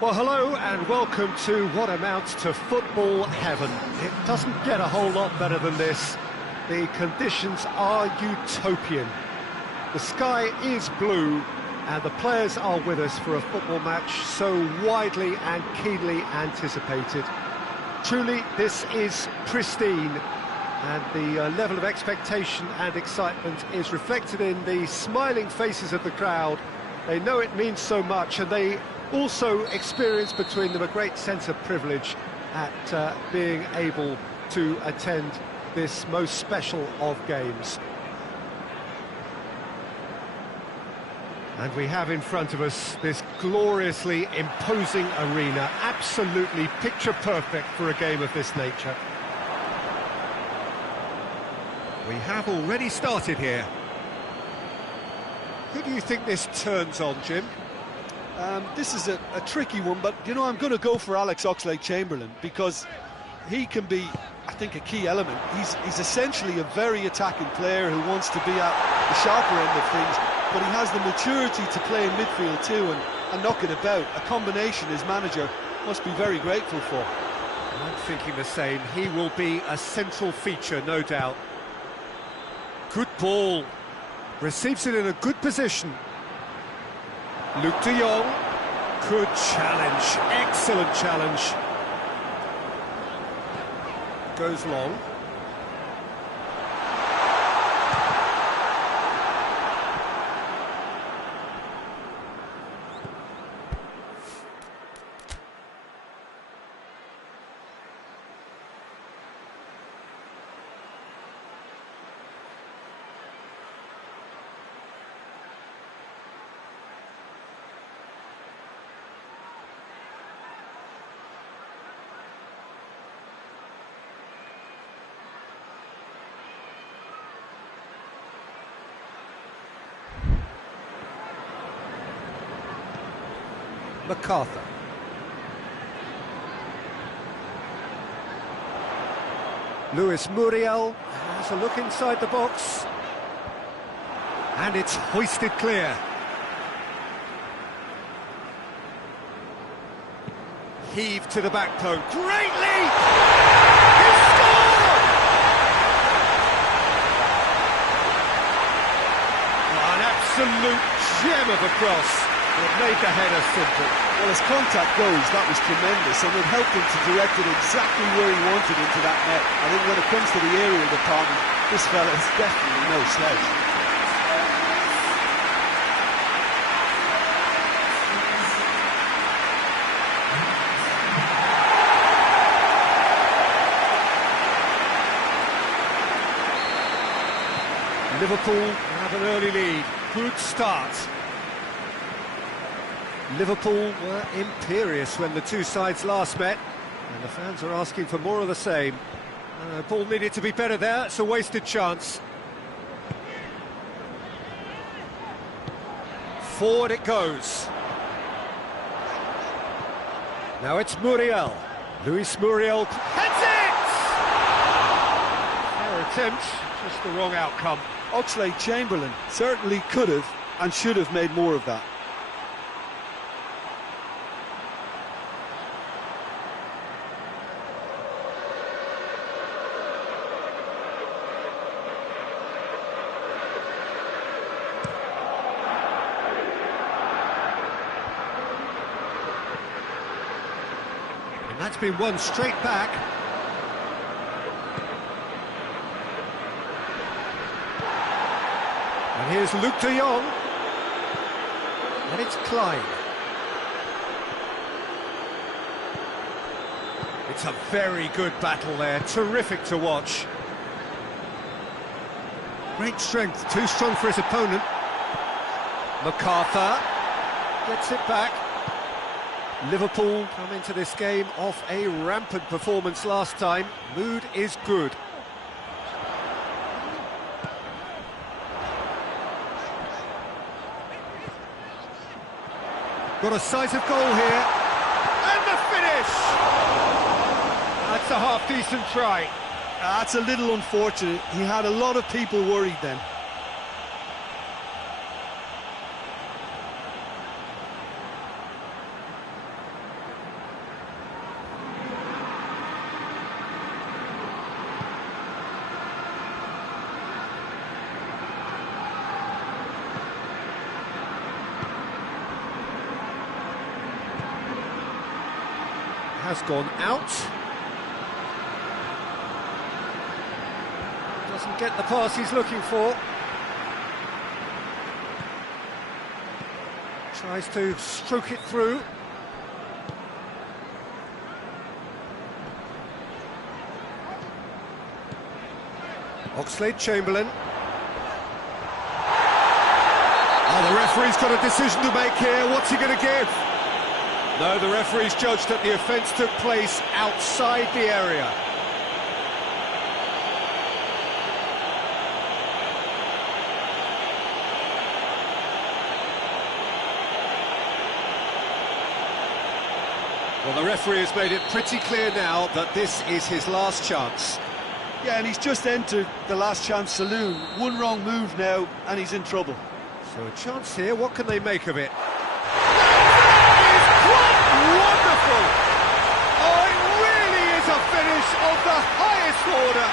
Well, hello and welcome to what amounts to football heaven. It doesn't get a whole lot better than this. The conditions are utopian. The sky is blue and the players are with us for a football match so widely and keenly anticipated. Truly, this is pristine, and the level of expectation and excitement is reflected in the smiling faces of the crowd. They know it means so much, and they also experience between them a great sense of privilege at being able to attend this most special of games. And we have in front of us this gloriously imposing arena, absolutely picture perfect for a game of this nature. We have already started here. Who do you think this turns on, Jim? This is a tricky one, but, you know, I'm going to go for Alex Oxlade-Chamberlain because he can be, I think, a key element. He's essentially a very attacking player who wants to be at the sharper end of things, but he has the maturity to play in midfield too and knock it about, a combination his manager must be very grateful for. I'm thinking the same. He will be a central feature, no doubt. Good ball. Receives it in a good position. Luuk de Jong, good challenge, excellent challenge. Goes long. MacArthur. Luis Muriel has a look inside the box. And it's hoisted clear. Heave to the back post. Great leap! He scored! Oh, an absolute gem of a cross. It made the header simple. Well, as contact goes, that was tremendous, and it helped him to direct it exactly where he wanted into that net. I think when it comes to the aerial department, this fella is definitely no slouch. Liverpool have an early lead. Good start. Liverpool were imperious when the two sides last met, and the fans are asking for more of the same. Ball needed to be better there, it's a wasted chance. Forward it goes. Now it's Muriel. Luis Muriel heads it! Fair attempt, just the wrong outcome. Oxlade-Chamberlain certainly could have and should have made more of that. That's been won straight back. And here's Luuk de Jong. And it's Klein. It's a very good battle there, terrific to watch. Great strength, too strong for his opponent. MacArthur gets it back. Liverpool come into this game off a rampant performance last time. Mood is good. Got a sight of goal here. And the finish! That's a half-decent try. That's a little unfortunate. He had a lot of people worried then. has gone out. Doesn't get the pass he's looking for. Tries to stroke it through. Oxlade-Chamberlain. Oh, the referee's got a decision to make here. What's he going to give? No, the referee's judged that the offence took place outside the area. Well, the referee has made it pretty clear now that this is his last chance. Yeah, and he's just entered the last chance saloon. One wrong move now, and he's in trouble. So a chance here, what can they make of it? That is quite wonderful! Oh, it really is a finish of the highest order.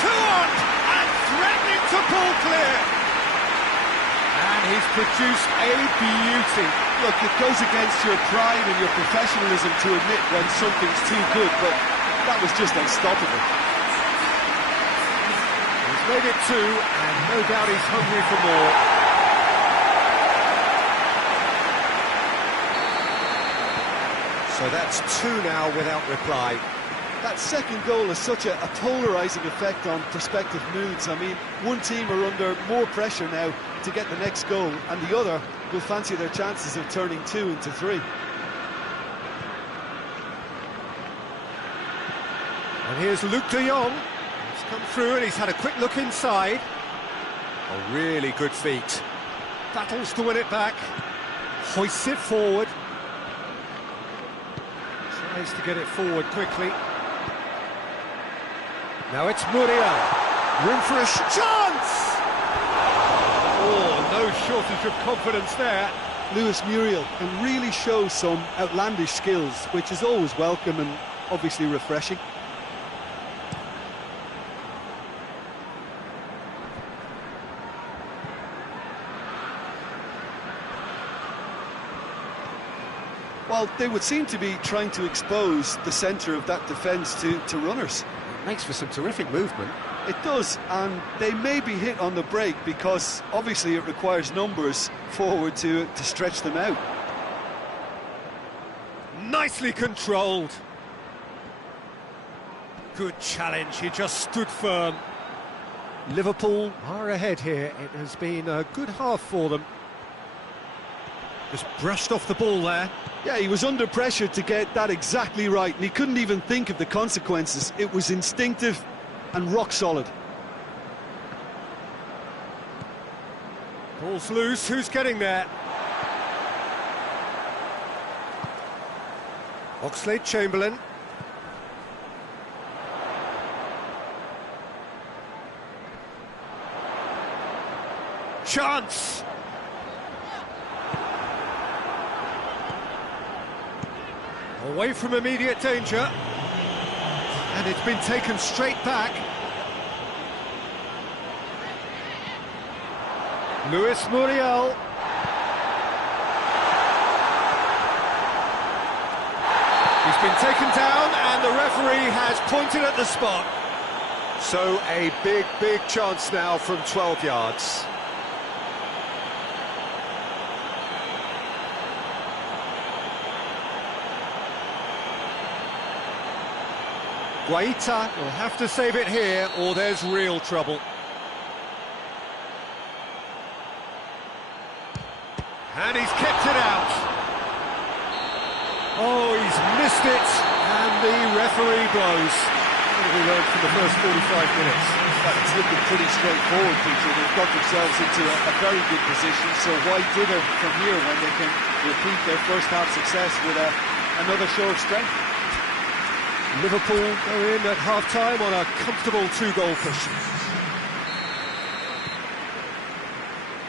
2 on and threatening to pull clear. And he's produced a beauty. Look, it goes against your pride and your professionalism to admit when something's too good, but that was just unstoppable. He's made it 2, and no doubt he's hungry for more. So that's 2 now without reply. That second goal has such a polarising effect on prospective moods. I mean, one team are under more pressure now to get the next goal, and the other will fancy their chances of turning 2 into 3. And here's Luuk de Jong. He's come through and he's had a quick look inside. A really good feat. Battles to win it back. Hoists it forward. Tries to get it forward quickly. Now it's Muriel. Room for a chance! Oh, no shortage of confidence there. Luis Muriel can really show some outlandish skills, which is always welcome and obviously refreshing. Well, they would seem to be trying to expose the centre of that defence to runners. It makes for some terrific movement. It does, and they may be hit on the break because obviously it requires numbers forward to stretch them out. Nicely controlled. Good challenge, he just stood firm. Liverpool are ahead here. It has been a good half for them. Just brushed off the ball there. Yeah, he was under pressure to get that exactly right, and he couldn't even think of the consequences. It was instinctive and rock solid. Ball's loose, who's getting there? Oxlade-Chamberlain. Chance! Away from immediate danger. And it's been taken straight back. Luis Muriel. He's been taken down and the referee has pointed at the spot. So a big chance now from 12 yards. Guaita will have to save it here, or there's real trouble. And he's kept it out. Oh, he's missed it, and the referee blows. What have we learned from the first 45 minutes? It's looking pretty straightforward, Peter. They've got themselves into a very good position, so why dither from here when they can repeat their first half success with another show of strength? Liverpool go in at half-time on a comfortable 2-goal push.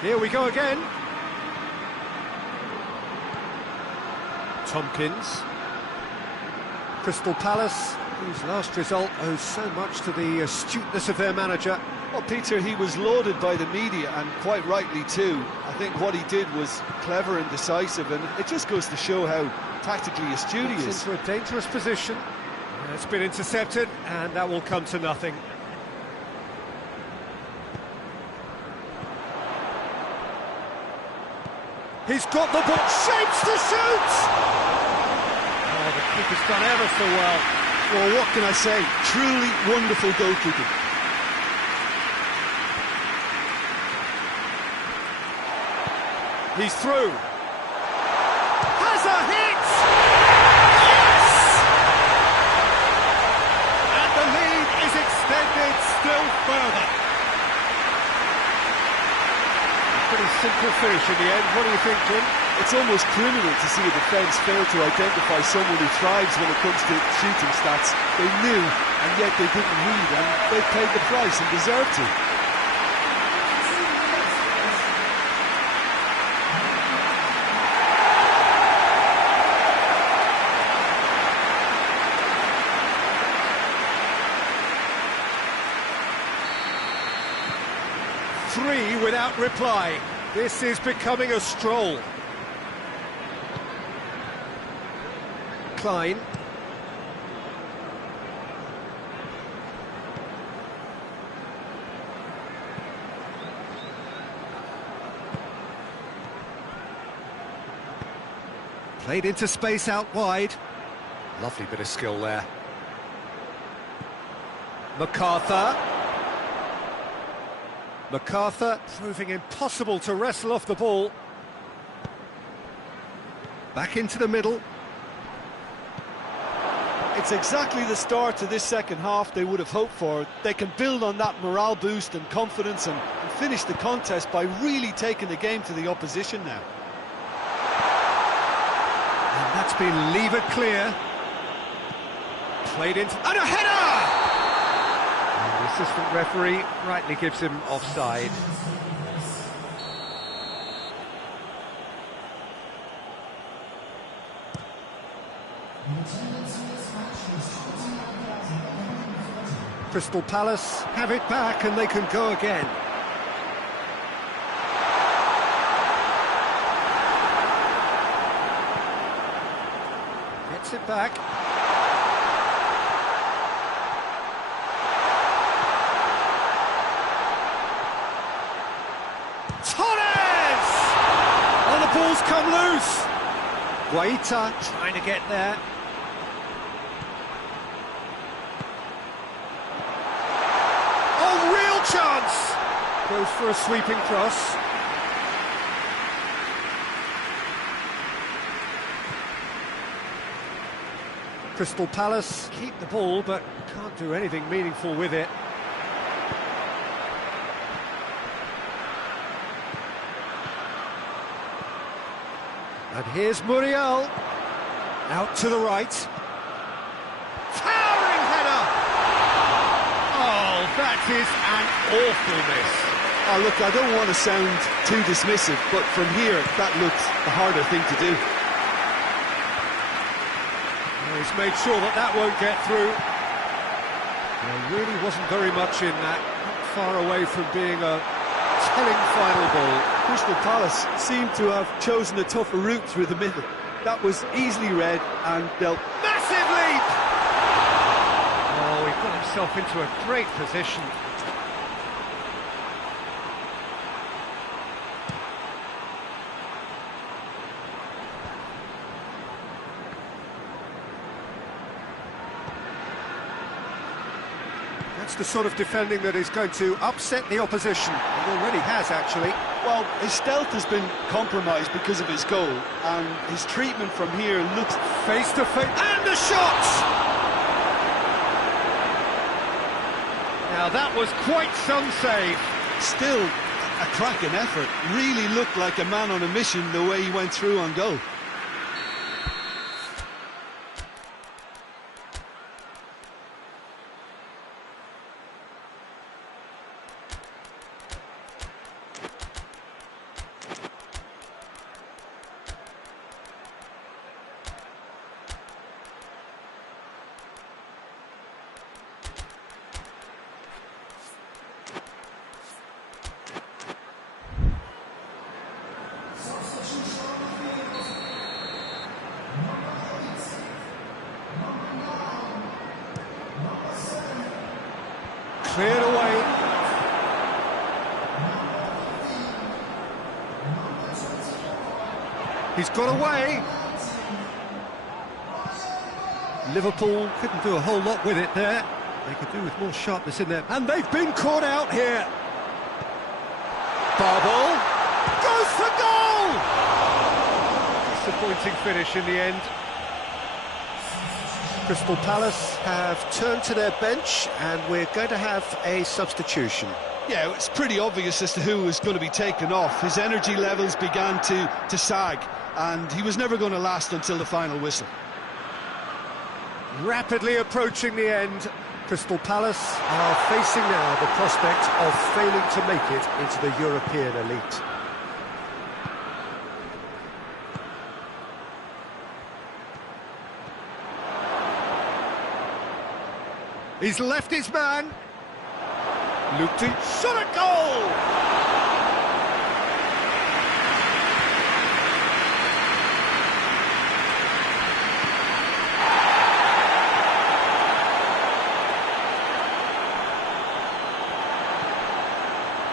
Here we go again. Tompkins. Crystal Palace, whose last result owes so much to the astuteness of their manager. Well, Peter, he was lauded by the media, and quite rightly too. I think what he did was clever and decisive, and it just goes to show how tactically astute he is. Into a dangerous position. It's been intercepted, and that will come to nothing. He's got the ball, shapes to shoot! Oh, the keeper's done ever so well. Well, what can I say? Truly wonderful goalkeeping. He's through. Has a hit! Yes! And the lead is extended still further. Pretty simple finish in the end. What do you think, Jim? It's almost criminal to see a defence fail to identify someone who thrives when it comes to shooting stats. They knew, and yet they didn't read, and they paid the price and deserved to. Three without reply. This is becoming a stroll. Klein. Played into space out wide. Lovely bit of skill there. MacArthur. MacArthur proving impossible to wrestle off the ball. Back into the middle. It's exactly the start to this second half they would have hoped for. They can build on that morale boost and confidence and finish the contest by really taking the game to the opposition now. And that's been levered clear. Played into... and a header! And the assistant referee rightly gives him offside. Crystal Palace have it back and they can go again. Gets it back. Torres! Oh, the ball's come loose. Guaita trying to get there. Chance! Goes for a sweeping cross. Crystal Palace keep the ball but can't do anything meaningful with it. And here's Muriel. Out to the right. That is an awful miss. Oh, look, I don't want to sound too dismissive, but from here, that looks the harder thing to do. Well, he's made sure that that won't get through. There really wasn't very much in that. Not far away from being a telling final ball. Crystal Palace seemed to have chosen a tougher route through the middle. That was easily read and dealt. Massive leap! Oh, he got himself into a great position. That's the sort of defending that is going to upset the opposition. It already has, actually. Well, his stealth has been compromised because of his goal, and his treatment from here looks... Face to face, and the shot! Now that was quite some save. Still a cracking effort. Really looked like a man on a mission the way he went through on goal. He's got away. Liverpool couldn't do a whole lot with it there. They could do with more sharpness in there. And they've been caught out here. Barbel goes for goal! Disappointing finish in the end. Crystal Palace have turned to their bench and we're going to have a substitution. Yeah, it's pretty obvious as to who was going to be taken off. His energy levels began to sag, and he was never going to last until the final whistle. Rapidly approaching the end. Crystal Palace are facing now the prospect of failing to make it into the European elite. He's left his man. Luke shot a goal!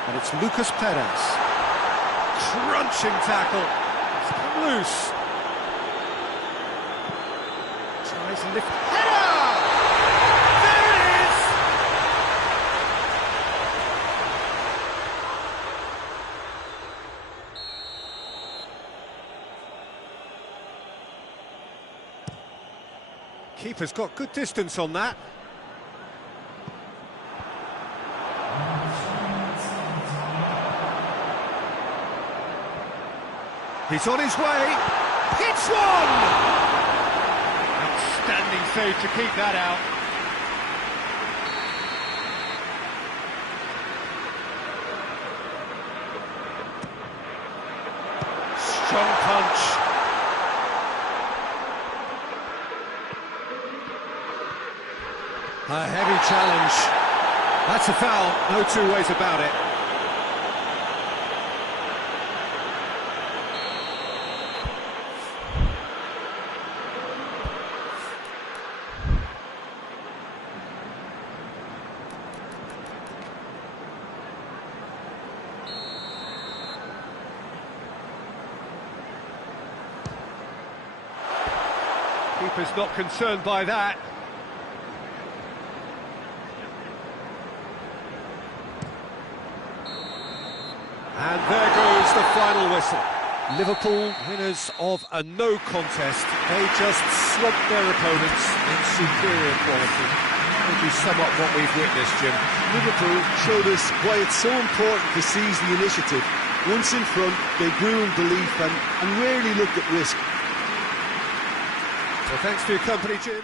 And it's Lucas Perez. Crunching tackle. It's come loose. Tries to lift. Header! There it is! Keeper's got good distance on that. He's on his way. Hits one! Outstanding save to keep that out. Strong punch. A heavy challenge. That's a foul, no two ways about it. Keeper's not concerned by that. And there goes the final whistle. Liverpool, winners of a no contest. They just swamped their opponents in superior quality. How would you sum up what we've witnessed, Jim? Liverpool showed us why it's so important to seize the initiative. Once in front, they grew in belief and rarely looked at risk. Well, thanks for your company, Jim.